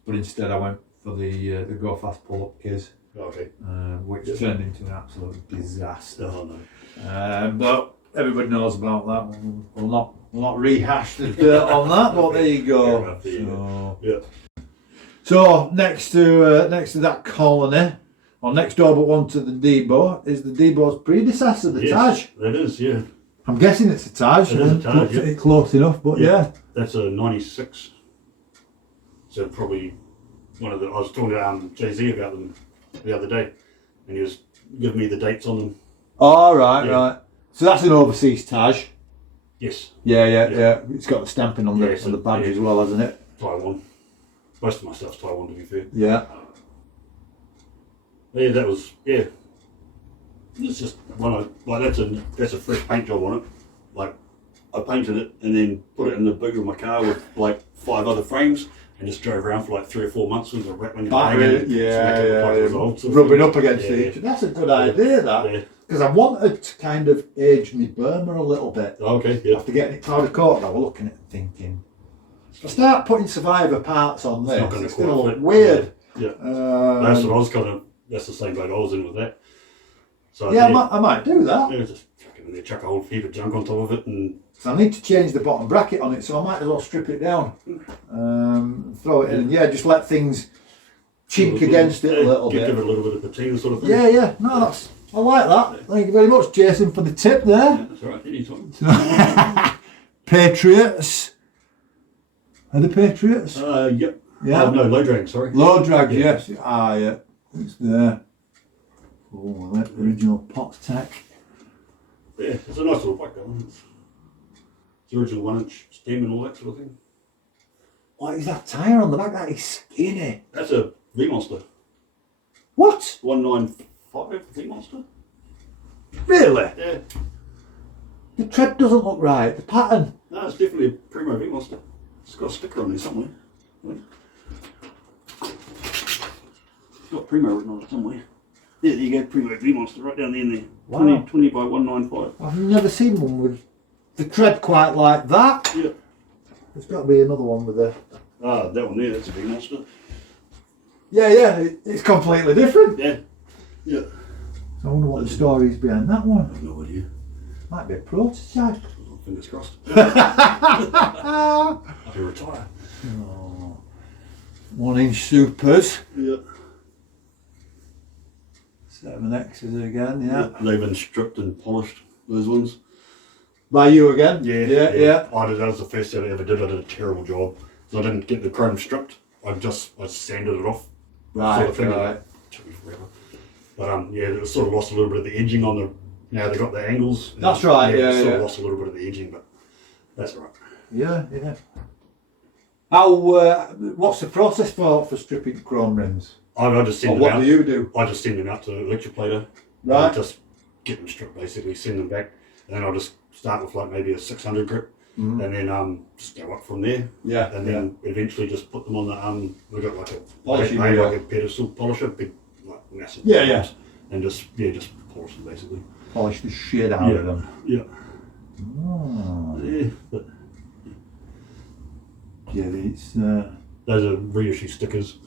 But instead I went for the Go Fast pull-up keys. Okay. Which turned into an absolute disaster. Oh no. But everybody knows about that. We'll not rehash the dirt on that. But there you go. So next to that colony, or next door but one to the Debo, is the Debo's predecessor, the Taj. That is, yeah. I'm guessing it's a Taj. It is a Taj, yeah. It's close enough, but yeah. That's a 96. So probably one of the. I was talking to Jay-Z about them the other day, and he was giving me the dates on them. Oh, right. So that's an overseas Taj. Yes. Yeah. It's got the stamping on the badge as well, hasn't it? Taiwan. Most of my stuff's Taiwan, to be fair. Yeah. Yeah, that was It's just one that's a fresh paint job on it. Like I painted it and then put it in the boot of my car with like 5 other frames. And just drove around for like 3 or 4 months with a rattling and rubbing up against each other. That's a good idea, that. Because I wanted to kind of age my Burma a little bit. Okay, yeah. After getting it powder coated, I was looking at it thinking, if I start putting Survivor parts on this, it's going to look weird. Yeah. That's what I was that's the same boat I was in with that. So I might do that. Yeah, just chuck it in there, chuck a whole heap of junk on top of it and... So I need to change the bottom bracket on it, so I might as well strip it down, throw it in, and just let things chink against it a little bit. Give it a little bit of patina sort of thing. Yeah. No, I like that. Thank you very much, Jason, for the tip there. Yeah, that's all right. Anytime. Patriots. Are the Patriots? Yep. Yeah. Oh, no, low drag. Sorry. Low drag. Yes. Yeah. It's there. Oh, that original pot tack. Yeah, it's a nice little bike though. It's the original 1-inch stem and all that sort of thing. What is that tyre on the back? That is skinny. That's a V-Monster. What? 195 V-Monster. Really? Yeah. The tread doesn't look right. The pattern. No, it's definitely a Primo V-Monster. It's got a sticker on there somewhere. It's got Primo written on it somewhere. Yeah, there you go, Primo V Monster right down there in there. Wow. 20 by 195. I've never seen one with the tread quite like that. Yeah. There's got to be another one with a... Ah, that one there, that's a big monster. Yeah, it's completely different. Yeah. Yeah. So I wonder what the story is behind that one. I have no idea. Might be a prototype. Fingers crossed. I can retire. Oh. 1 inch supers. Yeah. 7Xs again, yeah. They've been stripped and polished, those ones. By you again? Yeah. That was the first thing I ever did. I did a terrible job. So I didn't get the chrome stripped. I sanded it off. Right, sort of thing. right. It took me forever. But it sort of lost a little bit of the edging on the. Now they got the angles. That's right. It sort of lost a little bit of the edging, but that's all right. Yeah. How? What's the process for stripping chrome rims? I just send Or them what out. do you do? I just send them out to the electroplater. Right. Just get them stripped, basically, send them back, and then I'll just start with like maybe a 600 grit, and then just go up from there. Yeah. And then eventually just put them on the we've got like a polishing like wheel. a pedestal polisher, big like massive. Yeah. And just polish them basically. Polish the shit out of them. Yeah. Oh. Yeah. But Yeah, it's. those are reissue stickers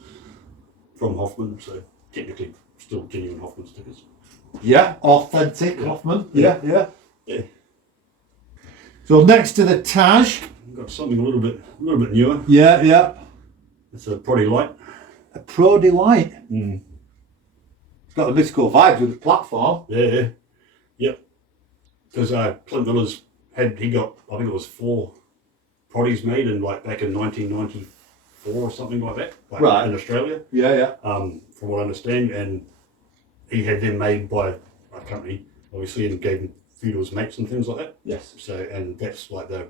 from Hoffman, so technically still genuine Hoffman stickers. Yeah, authentic Hoffman. Yeah. Yeah. So next to the Taj. We've got something a little bit newer. Yeah. It's a Proddy Light. A Pro Delight. Mm. It's got the Midschool vibes with the platform. Yeah. Yep. Because Clint Miller's I think it was 4 Proddies made in back in 1994 or something like that. Right. In Australia. Yeah. From what I understand, and he had them made by a company, obviously, and gave them food to his mates and things like that. Yes. So, and that's the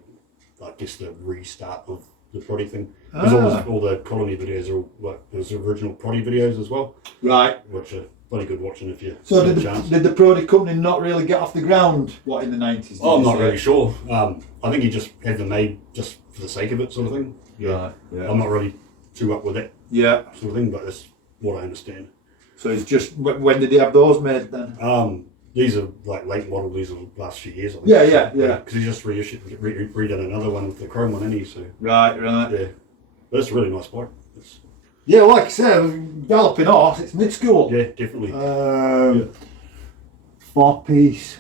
restart of the Proddy thing. Because all the colony videos are all those original Proddy videos as well. Right. Which are bloody good watching if you So get did a chance. the Proddy company not really get off the ground? What, in the 90s? Oh, I'm not really sure. I think he just had them made just for the sake of it, sort of thing. Right. Yeah. I'm not really too up with that Yeah. sort of thing, but that's what I understand. So it's just when did they have those made then? These are late model. These are the last few years. I think. Yeah. Because he just redone another one with the chrome one, any so. Right. Yeah, but it's a really nice bike. Yeah, like I said, galloping horse. It's Midschool. Yeah, definitely. 4-piece.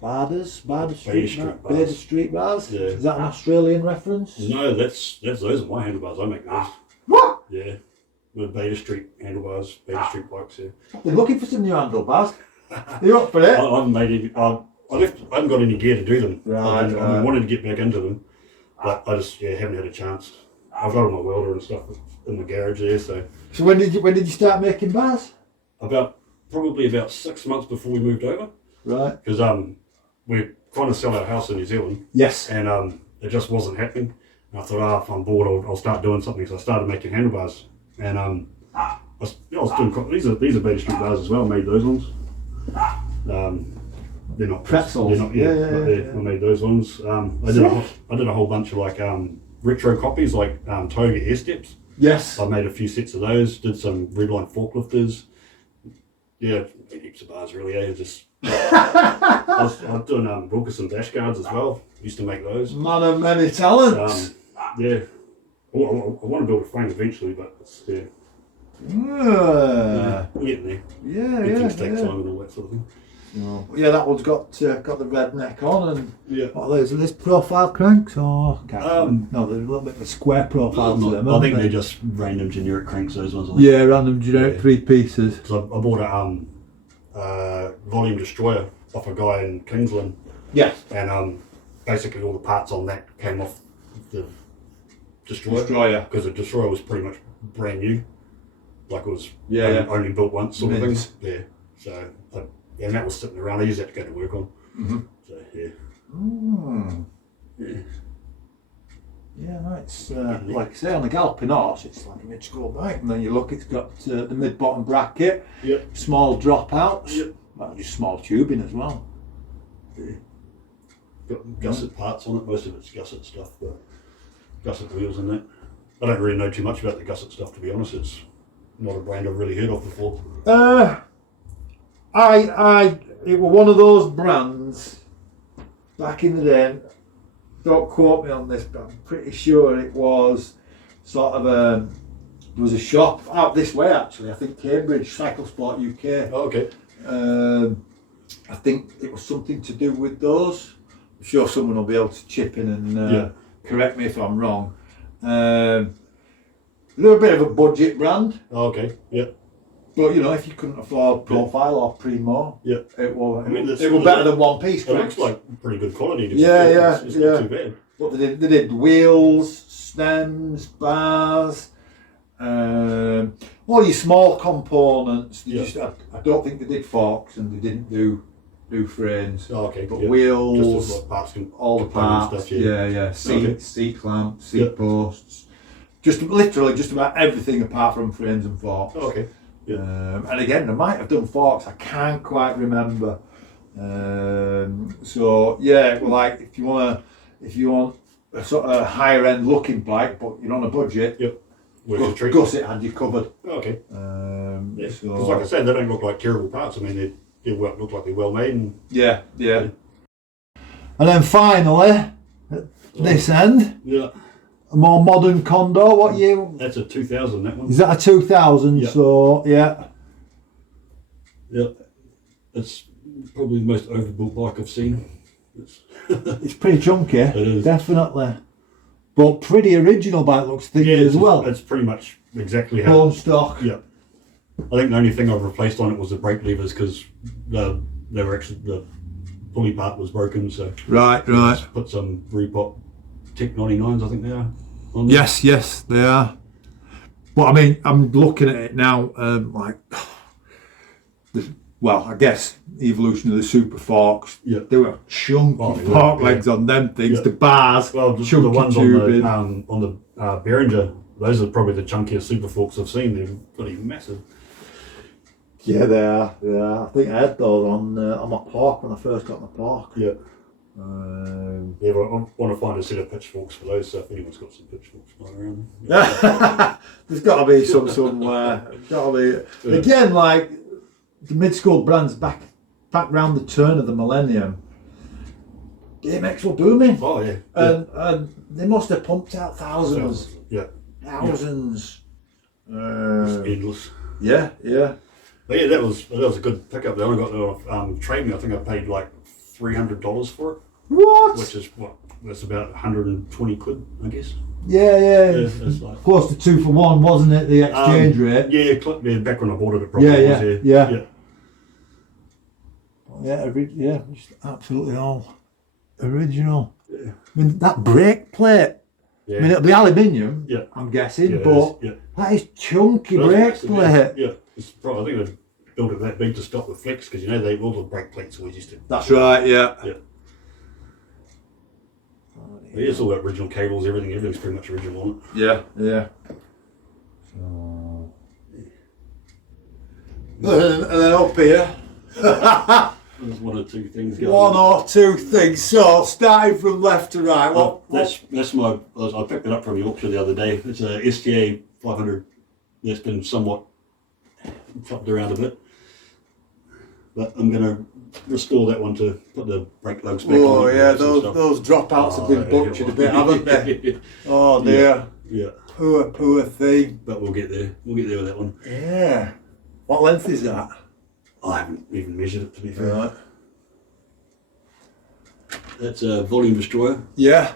Bada Street bars. Yeah. Is that an Australian reference? No, those are my handlebars. I make those. What? Yeah, with Beta Street handlebars, Beta Street bikes. Yeah. They're looking for some new handlebars. You're up for it? I haven't made any. I haven't got any gear to do them. Right, I've been wanting to get back into them, but I just haven't had a chance. I've got all my welder and stuff in the garage there. So when did you start making bars? Probably about 6 months before we moved over. Right. Because we're trying to sell our house in New Zealand. Yes. And it just wasn't happening. And I thought, if I'm bored, I'll start doing something. So I started making handlebars. And I was doing these are Beta Street bars as well. I made those ones. They're not pretzels. They're not, I made those ones. I did a whole bunch of retro copies Toga air steps. Yes. I made a few sets of those. Did some redline forklifters. Yeah, heaps of bars really. Just I was doing Wilkerson dash guards as well. Used to make those. Man of many talents. Yeah. I want to build a frame eventually, but it's Yeah. we're getting there. Yeah. Things take time and all that sort of thing. Yeah, that one's got the red neck on, and Yeah. what are these profile cranks or? No, they're a little bit of a square profile to them. I think they're just random generic cranks. Those ones. Yeah, random generic 3 pieces. Because I bought a volume destroyer off a guy in Kingsland. Yes. And basically all the parts on that came off the destroyer. Because the destroyer was pretty much brand new. Like it was only built once sort of thing. Yeah. So, and that was sitting around. I used that to go to work on. Mm-hmm. So, yeah. Mm. Yeah. Yeah, no, it's like I say, on the galloping horse, it's like a Midschool bike. And then you look, it's got the mid-bottom bracket, small dropouts, well, just small tubing as well. Yeah. Got gusset parts on it. Most of it's gusset stuff, but gusset wheels and that. I don't really know too much about the gusset stuff, to be honest. not a brand I've really heard of before. It was one of those brands back in the day. Don't quote me on this, but I'm pretty sure it was sort of there was a shop out this way actually. I think Cambridge Cycle Sport UK. Oh, okay. I think it was something to do with those. I'm sure someone will be able to chip in and correct me if I'm wrong. A little bit of a budget brand. Oh, okay. Yeah. But you know, if you couldn't afford Profile or Primo, yeah, it was it was better than one piece. It looks like pretty good quality. It's not too bad. But they did wheels, stems, bars, all your small components. They just, I don't think they did forks, and they didn't do frames. Oh, okay. But wheels, just parts, all the parts. Stuff, Seat clamps, seat posts. Just literally just about everything apart from frames and forks. Oh, okay. Yeah. And again, they might have done forks. I can't quite remember. So yeah, well, like if you want a sort of higher end looking bike, but you're on a budget, Gusset had you covered. Oh, okay. Because like I said, they don't look like terrible parts. I mean, they look like they're well made. And yeah. And then finally, at this end. Yeah. A more modern Condor, what year? That's a 2000, that one. Is that a 2000? Yeah. So, yeah. Yeah. It's probably the most overbuilt bike I've seen. It's pretty chunky. It is. Definitely. But pretty original by the looks of things as well. It's pretty much exactly how... Bone stock. Yeah. I think the only thing I've replaced on it was the brake levers because the pulley part was broken, so... Right. Put some Repop Tech 99s, I think they are. Yes, they are. But I mean, I'm looking at it now, I guess the evolution of the super forks. Yeah. They were chunky fork legs on them things. Yeah. The bars, chunky the ones tubing. on the Behringer, those are probably the chunkiest super forks I've seen. They're bloody massive. Yeah, they are. Yeah, I think I had those on my Park when I first got my Park. Yeah. I want to find a set of pitchforks for those, so if anyone's got some pitchforks lying around. Yeah. There's got to be some somewhere. Again, like the Midschool brands back round the turn of the millennium, BMX were booming. Oh yeah. And they must have pumped out thousands. Yeah. Thousands. Endless. Yeah. But yeah, that was a good pickup. They only got the trade me. I think I paid like $300 for it. What? Which is that's about 120 quid, I guess. Yeah. It's like, close to 2 for 1, wasn't it? The exchange rate. Yeah, back when I bought it probably Yeah, just absolutely all original. Yeah. I mean, that brake plate. Yeah. I mean, it'll be aluminium. Yeah. I'm guessing, yeah, but that is chunky brake plate. Yeah. It's probably, I think they built it that big to stop the flex because all the brake plates always used to. That's right. Yeah. It's all got original cables, everything's pretty much original on it. Yeah. And then up here. There's one or two things going One or two things. So, starting from left to right. That's my... I picked it up from the auction the other day. It's a STA 500 that's been somewhat chopped around a bit. But I'm going to restore that one to put the brake lugs back on. Oh yeah, those dropouts have been butchered a bit, haven't they? Oh dear. Yeah. Poor thing. But we'll get there. We'll get there with that one. Yeah. What length is that? I haven't even measured it, to be fair. Right. That's a volume destroyer. Yeah.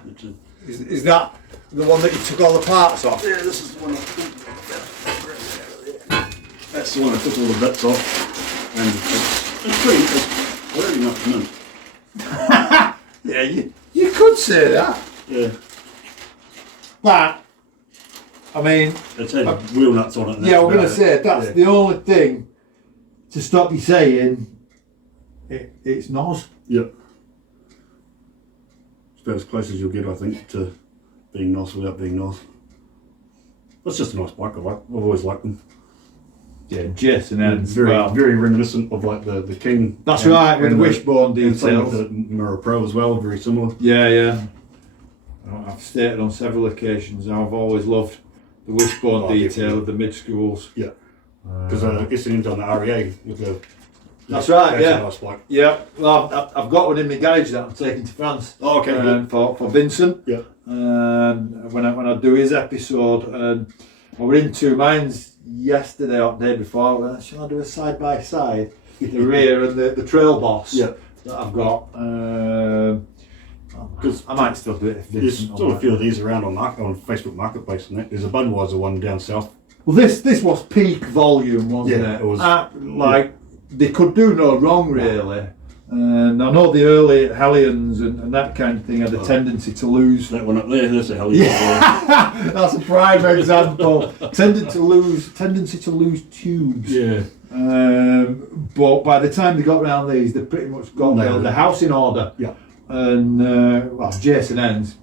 Is that the one that you took all the parts off? Yeah, this is the one. That's the one I took all the bits off, and it's very much mint. Yeah, you could say that. Yeah. But I mean, it's had wheel nuts on it. Yeah, I'm going to say that's the only thing to stop you saying it's NOS. Yep. It's about as close as you'll get, I think, to being NOS without being NOS. It's just a nice bike. I've always liked them. Yeah, Jason ends very reminiscent of like the King. That's right, with the wishbone details. And same with the Mirra Pro as well, very similar. Yeah. I've stated on several occasions how I've always loved the wishbone detail of the Midschools. Yeah. Because it's on the REA with the. That's right, yeah. Nice bike. Yeah, well, I've got one in my garage that I'm taking to France. Oh, okay. For Vincent. Yeah. When I do his episode, I were in two minds yesterday or the day before. Shall I do a side by side, the rear and the trail boss that I've got? Because I might still do it. If there's still a few of these around on Facebook Marketplace, and that there's a Budweiser one down south. Well, this was peak volume, wasn't it? It was. They could do no wrong, really. And I know the early Hellions and that kind of thing had a tendency to lose. That one up there, there's a Hellion. Yeah. That's a prime example. Tendency to lose tubes. Yeah. But by the time they got around these, they pretty much got the house in order. Yeah. And Jason Ends.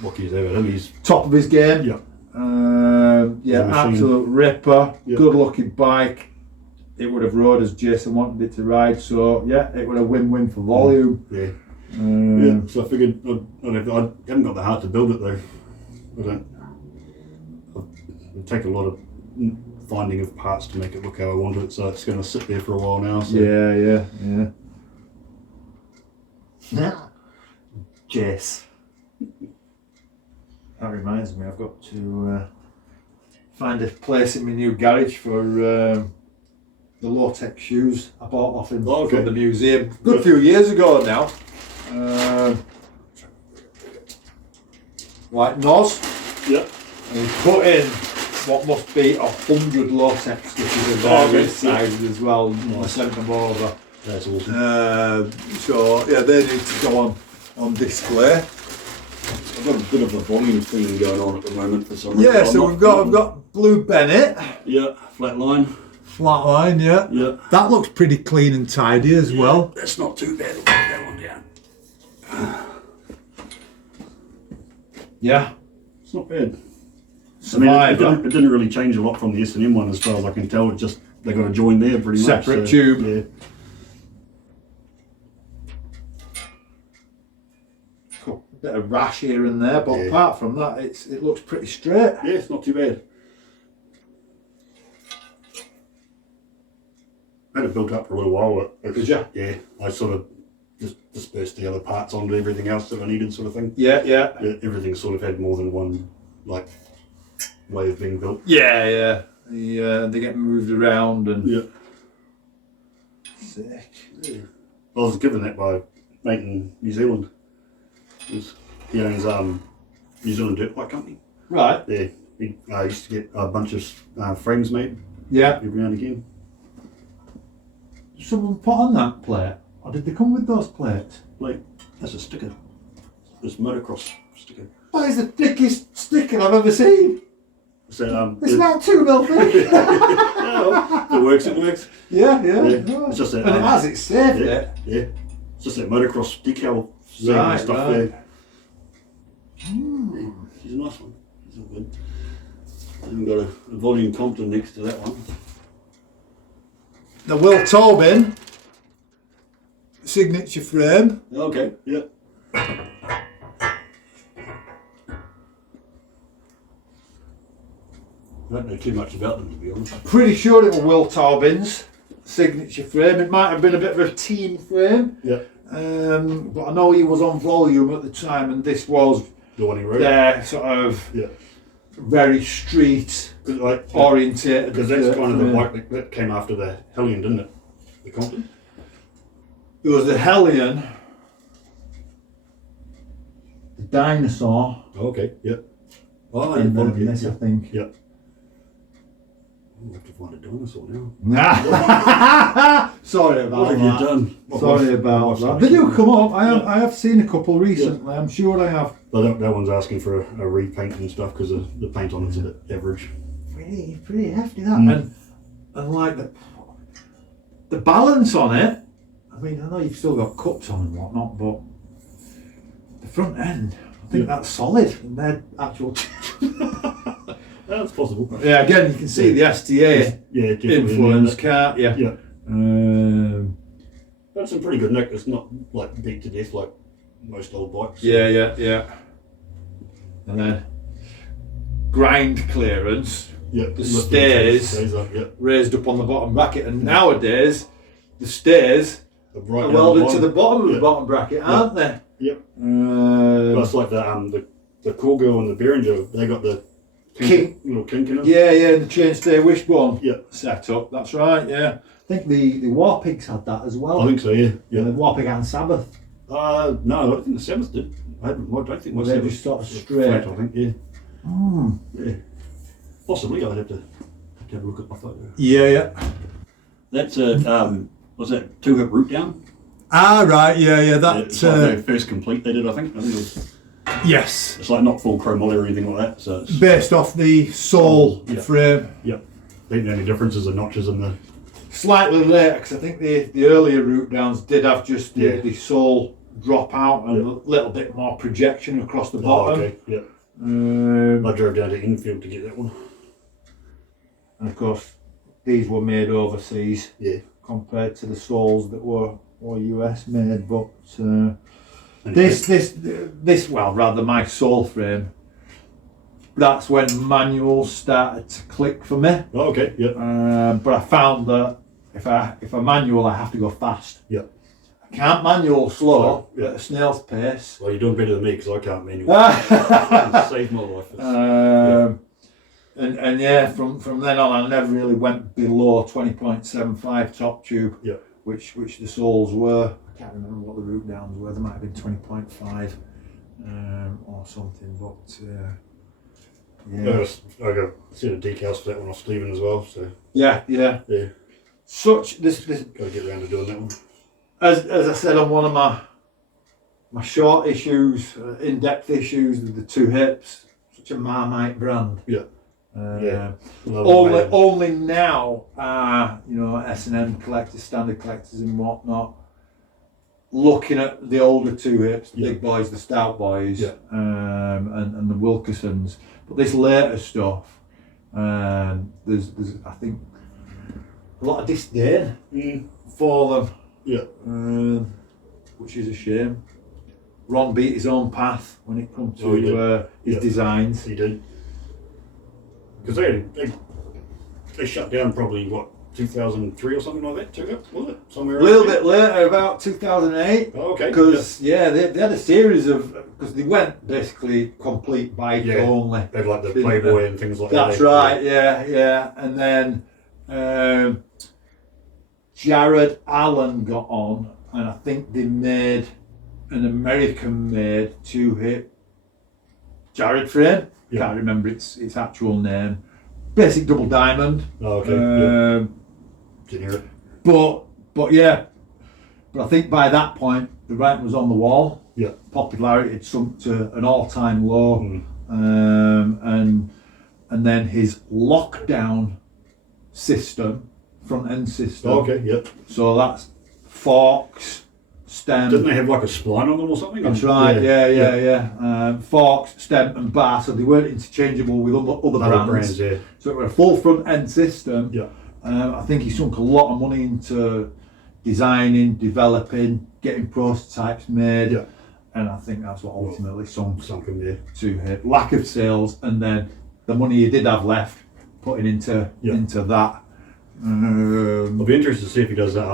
Lucky as ever, he's top of his game. Yeah. Absolute ripper. Yeah. Good looking bike. It would have rode as Jason wanted it to ride, so yeah, it would have win-win for volume. Yeah. So I figured I haven't got the heart to build it though. It'd take a lot of finding of parts to make it look how I want it, so it's going to sit there for a while now. So. Yeah. Jace. That reminds me, I've got to find a place in my new garage for the low-tech shoes I bought off him from the museum. Good few years ago now. Like Noz. Yeah. And he put in what must be 100 low-tech stickers of various sizes as well. I sent them over. That's awesome. So yeah, they need to go on display. I've got a bit of a volume thing going on at the moment for some reason. Yeah, so we've got Blue Bennett. Yeah, flat line. Flatline, yeah. Yeah. That looks pretty clean and tidy as well. That's not too bad. We'll put that one down. Yeah. It's not bad. Survivor. I mean, it didn't really change a lot from the S&M one as far as I can tell. It just, they got a join there pretty much. Separate tube. Yeah. Cool. A bit of rash here and there, but apart from that, it looks pretty straight. Yeah, it's not too bad. I had it built up for a little while. Did you? Yeah, I sort of just dispersed the other parts onto everything else that I needed, sort of thing. Yeah. Everything sort of had more than one way of being built. Yeah. They get moved around and sick. Yeah. I was given that by a mate in New Zealand. He owns New Zealand Dirt Bike Company. Right. Yeah, he used to get a bunch of frames made. Yeah. Every now and again. Someone put on that plate, or did they come with those plates? That's a sticker. This motocross sticker. That is the thickest sticker I've ever seen. So, it's about 2 mil thick. If it works, it works. Yeah. It's just that, and it's saved it. Yeah. It's just that motocross decal and stuff there. Yeah, he's a nice one. He's all good. And we've got a volume Compton next to that one. The Will Tobin signature frame. Okay, yeah. I don't know too much about them, to be honest. Pretty sure it was Will Tobin's signature frame. It might have been a bit of a team frame. Yeah. But I know he was on volume at the time, and this was The one he wrote. their sort of very street orientated. Because that's kind of the bike that came after the Hellion, didn't it? The Compton. It was the Hellion, the Dinosaur, Okay, yeah. Oh, and then this, I think. Yeah. I'll have to find a dinosaur now. Sorry about What have that. you done? Sorry about that. They do come up. I have seen a couple recently. I'm sure I have. But that one's asking for a repaint and stuff because the paint on it's a bit average. Pretty hefty that. And like the balance on it. I mean, I know you've still got cups on and whatnot, but the front end, I think that's solid. And they're actual. That's possible. Yeah, again, you can see the STA influence, can't you? Yeah. That's some pretty good nick. It's not like beat to death like most old bikes. Yeah. And then grind clearance, the stairs raised up on the bottom bracket, and nowadays the stairs are welded to the bottom of the bottom bracket, aren't they? Yep. Well, it's like the Call Girl and the Behringer, they got the little kink in them. Yeah, the chainstay wishbone set up. That's right. Yeah, I think the War Pigs had that as well. I think so. Yeah. The War Pig and Sabbath. No, I don't think the Sabbath did. I don't think. They just sort of straight. I think. Yeah. Yeah. Possibly. I'd have to have a look at my photo. Yeah. That's a was that 2-hip root down? Ah, right. Yeah. That's like their first complete they did. I think it was. Yes. It's like not full chromoly or anything like that. So it's based off the sole frame. Yep. I think the only difference is the notches and the. Slightly later, because I think the earlier root downs did have just the sole drop out and a little bit more projection across the bottom. Okay. Yeah. I drove down to Enfield to get that one. And of course, these were made overseas. Yeah. Compared to the soles that were US made, but this well, rather my sole frame. That's when manuals started to click for me. Oh, okay. Yeah. But I found that if I manual, I have to go fast. Yeah. I can't manual slow at a snail's pace. Well, you're doing better than me because I can't manual. Save my life. And yeah, from then on, I never really went below 20.75 top tube. Yeah. Which the soles were. I can't remember what the root downs were. They might have been 20.5 or something. But yeah. I got a set of decals for that one off Stephen as well. So yeah. Such this gotta get around to doing that one. As I said on one of my short issues, in-depth issues with the 2 hips, such a Marmite brand. Yeah. Only now S&M collectors, standard collectors and whatnot, looking at the older 2 hips, the big boys, the stout boys, and the Wilkersons. But this later stuff, there's I think a lot of disdain for them. Yeah. Which is a shame. Ron beat his own path when it comes to his designs. He did. Because they shut down probably 2003 or something like that. Took it, was it somewhere? A little bit later, about 2008. Oh, okay. Because they had a series of because they went basically complete bike only. They had like the Playboy and things like that. That's right. Yeah. And then Jared Allen got on, and I think they made an American-made 2-hip Jared frame. Can't remember its actual name. Basic double diamond. Oh, okay. Didn't hear it. But yeah. But I think by that point the writing was on the wall. Yeah. Popularity had sunk to an all-time low. And then his lockdown system, front end system. Oh, okay. Yep. So that's forks, stem. Didn't they have like a spline on them or something? That's right. Yeah. Forks, stem, and bar. So they weren't interchangeable with other brands. Yeah. So it was a full front end system. Yeah. I think he sunk a lot of money into designing, developing, getting prototypes made. Yeah. And I think that's what ultimately sunk him there. To him. Lack of sales, and then the money he did have left, putting into that. I'll be interested to see if he does that.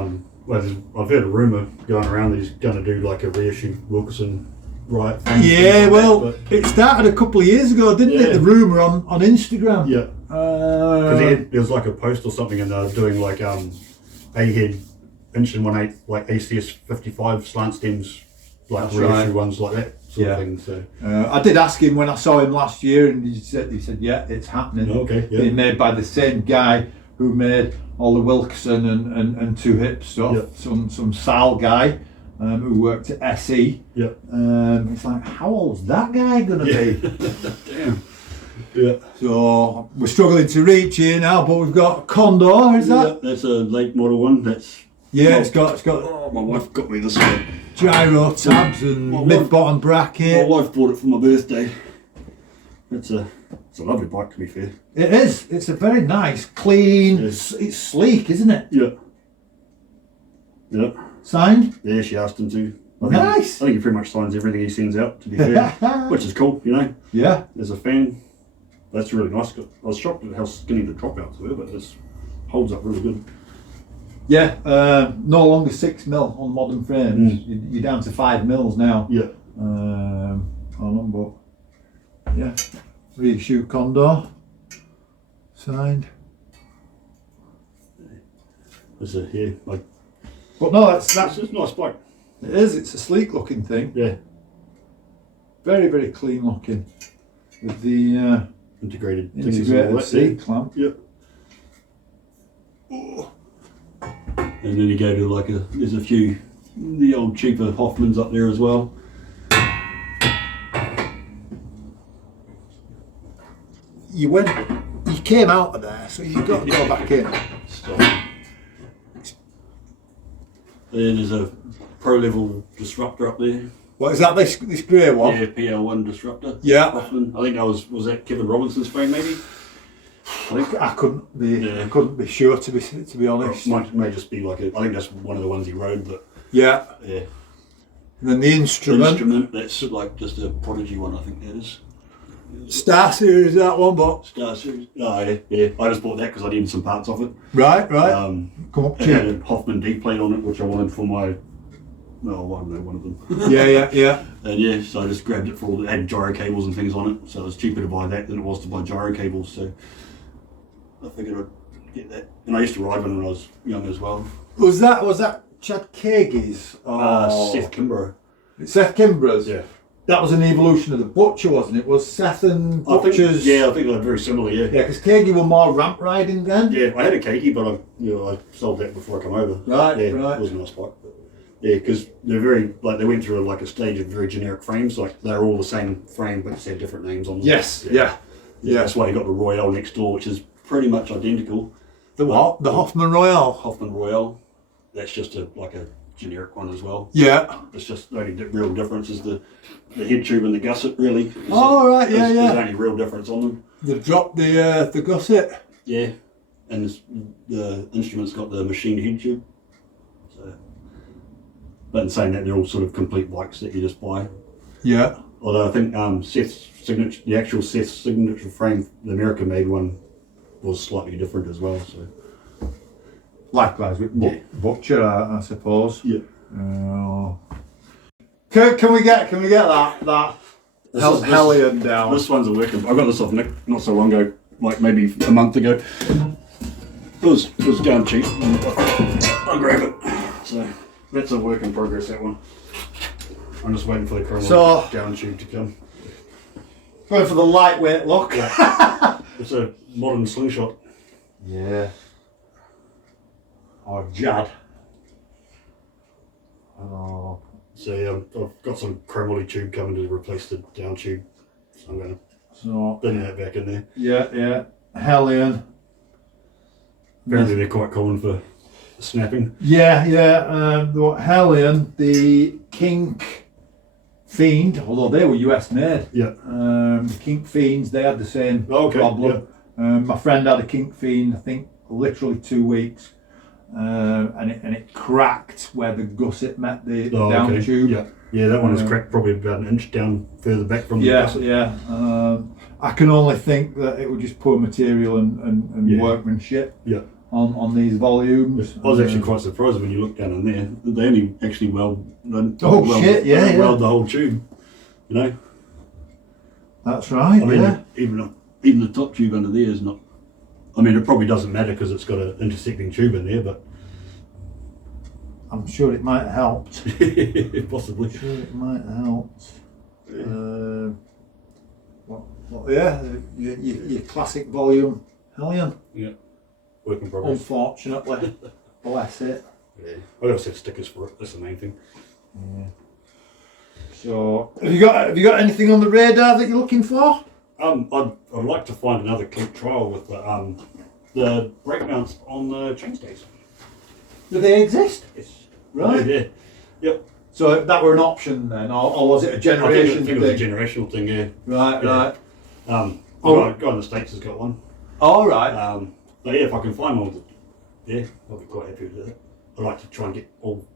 I've heard a rumour going around that he's going to do like a reissue Wilkerson riot thing. Yeah, well, it started a couple of years ago, didn't it? The rumour on Instagram. Yeah. Because there was like a post or something, and they were doing like A-head inch and 1/8 like ACS 55 slant stems, like reissue ones like that sort of thing. So I did ask him when I saw him last year, and he said yeah, it's happening. Okay. Yeah. Being made by the same guy who made all the Wilkerson and 2-hip stuff. Yep. Some Sal guy who worked at SE. Yep. It's like, how old's that guy gonna be? Damn. Yeah. So we're struggling to reach here now, but we've got Condor. Is that? Yeah, that's a late model one. That's it's got. Oh, my wife got me this one. Gyro tabs and mid-bottom bracket. My wife bought it for my birthday. It's a lovely bike, to be fair. It is. It's a very nice, clean. It's sleek, isn't it? Yeah. Yeah. Signed? Yeah, she asked him to. Nice. I think he pretty much signs everything he sends out, to be fair, which is cool, you know. Yeah. As a fan, That's really nice. I was shocked at how skinny the dropouts were, but this holds up really good. Yeah, no longer 6mm on modern frames. You're down to 5mm now. Yeah. On them, but yeah, reissue Condor, signed. There's a here, like. But no, that's It's a nice bike. it is. It's a sleek looking thing. Yeah. Very, very clean looking with the Integrated C clamp. Yep. Oh. And then you go to there's a few, the old cheaper Hoffmans up there as well. You came out of there, so you've got to go back in. Stop. Then there's a pro level disruptor up there. What is that? This grey one? Yeah, PL1 disruptor. Yeah. Hoffman. I think that was that Kevin Robinson's frame maybe. I couldn't be sure to be honest. May just be I think that's one of the ones he rode, but yeah. Yeah. And then the instrument. That's just a Prodigy one, I think that is. Star Series, that one, but Star Series. Oh yeah. I just bought that because I needed some parts off it. right. Come up. It had a Hoffman D plate on it, which I wanted for my. No, I don't know, one of them. yeah. And yeah, so I just grabbed it for all the had gyro cables and things on it. So it was cheaper to buy that than it was to buy gyro cables. So I figured I'd get that. And I used to ride one when I was young as well. Was that Chad Kagi's? Seth Kimbrough. Seth Kimbrough's? Yeah. That was an evolution of the Butcher, wasn't it? Was Seth and Butcher's? I think they're very similar, yeah. Yeah, because Kagi were more ramp riding then. Yeah, I had a Keiki, but I sold that before I came over. Right. It was a nice bike. Yeah, because they're very, they went through a stage of very generic frames, they're all the same frame, but just had different names on them. Yes, yeah. That's why you got the Royale next door, which is pretty much identical. The what? The Hoffman Royale? Hoffman Royale. That's just a generic one as well. Yeah. It's just the only real difference is the head tube and the gusset, really. Right, yeah. There's only real difference on them. They've dropped the gusset. Yeah, and the instrument's got the machined head tube. So, but in saying that, they're all sort of complete bikes that you just buy. Yeah. Although I think the actual Seth's signature frame, the American made one, was slightly different as well. So. Likewise with Butcher, I suppose. Yeah. Can we get that Hellion down? This one's a working. I got this off Nick not so long ago, maybe a month ago. It was going cheap. I'll grab it. So that's a work in progress, that one. I'm just waiting for the chrome down tube to come. Going for the lightweight look. Yeah. It's a modern slingshot. Yeah. Or Jad. Oh. So yeah, I've got some chromoly tube coming to replace the down tube. So I'm going to bin that back in there. Yeah. Hellion. Apparently they're quite common for snapping. Yeah. Hellion, the Kink Fiend, although they were US made. Yeah. The Kink Fiends, they had the same problem. Yeah. My friend had a Kink Fiend, I think literally 2 weeks. And it cracked where the gusset met the down tube. Yeah, that one was cracked probably about an inch down further back from the gusset. Yeah. I can only think that it was just poor material and workmanship on these volumes. I was actually quite surprised when you look down in there. They only actually weld the whole tube. You know. That's right. I mean, even the top tube under there is not. I mean, it probably doesn't matter because it's got an intersecting tube in there, but I'm sure it might have helped. Possibly. I'm sure it might have helped. Your classic volume Hellion. Yeah. Work in progress. Unfortunately. Bless it. Yeah. I gotta set stickers for it. That's the main thing. Yeah. So, have you got anything on the radar that you're looking for? I'd like to find another clip trial with the brake mounts on the chainstays. Do they exist? Yes. Right. Yeah. Yep. So that were an option then, or was it a generation I think it was a generational thing. Yeah. Right. A guy in the States has got one. All right. But yeah, if I can find one, I'll be quite happy with it. I'd like to try and get all.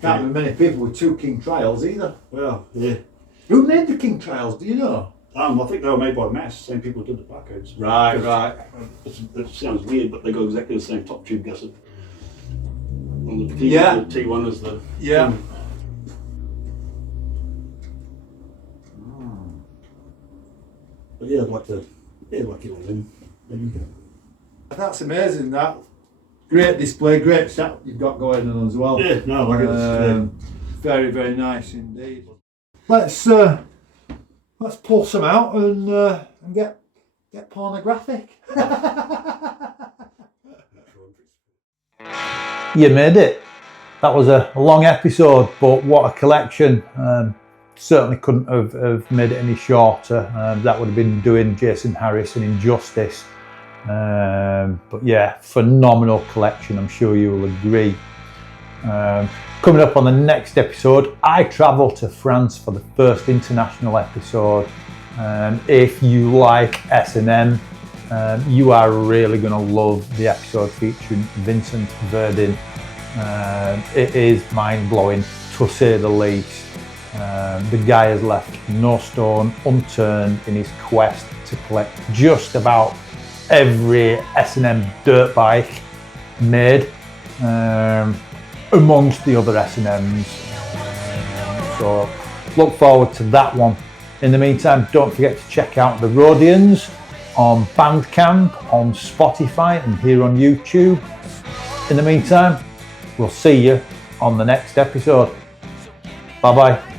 Can't be many people with 2 King Trials either. Well, yeah. Who made the King Trials? Do you know? I think they were made by Mass, same people who did the barcodes. Right. It sounds weird, but they got exactly the same top tube gusset. And the T1 is the... Yeah. But yeah, I'd like to get one in. There you go. That's amazing, that. Great display, great setup you've got going on as well. Yeah, no, like it's very, very nice indeed. Let's pull some out and get pornographic. You made it. That was a long episode, but what a collection. Certainly couldn't have made it any shorter. That would have been doing Jason Harris an injustice. But yeah, phenomenal collection, I'm sure you will agree. Coming up on the next episode, I travel to France for the first international episode. If you like S&M, you are really going to love the episode featuring Vincent Verdin. It is mind-blowing, to say the least. The guy has left no stone unturned in his quest to collect just about every S&M dirt bike made, amongst the other S&Ms. So look forward to that one. In the meantime, don't forget to check out the Rhodians on Bandcamp, on Spotify and here on YouTube. In the meantime, we'll see you on the next episode. Bye bye.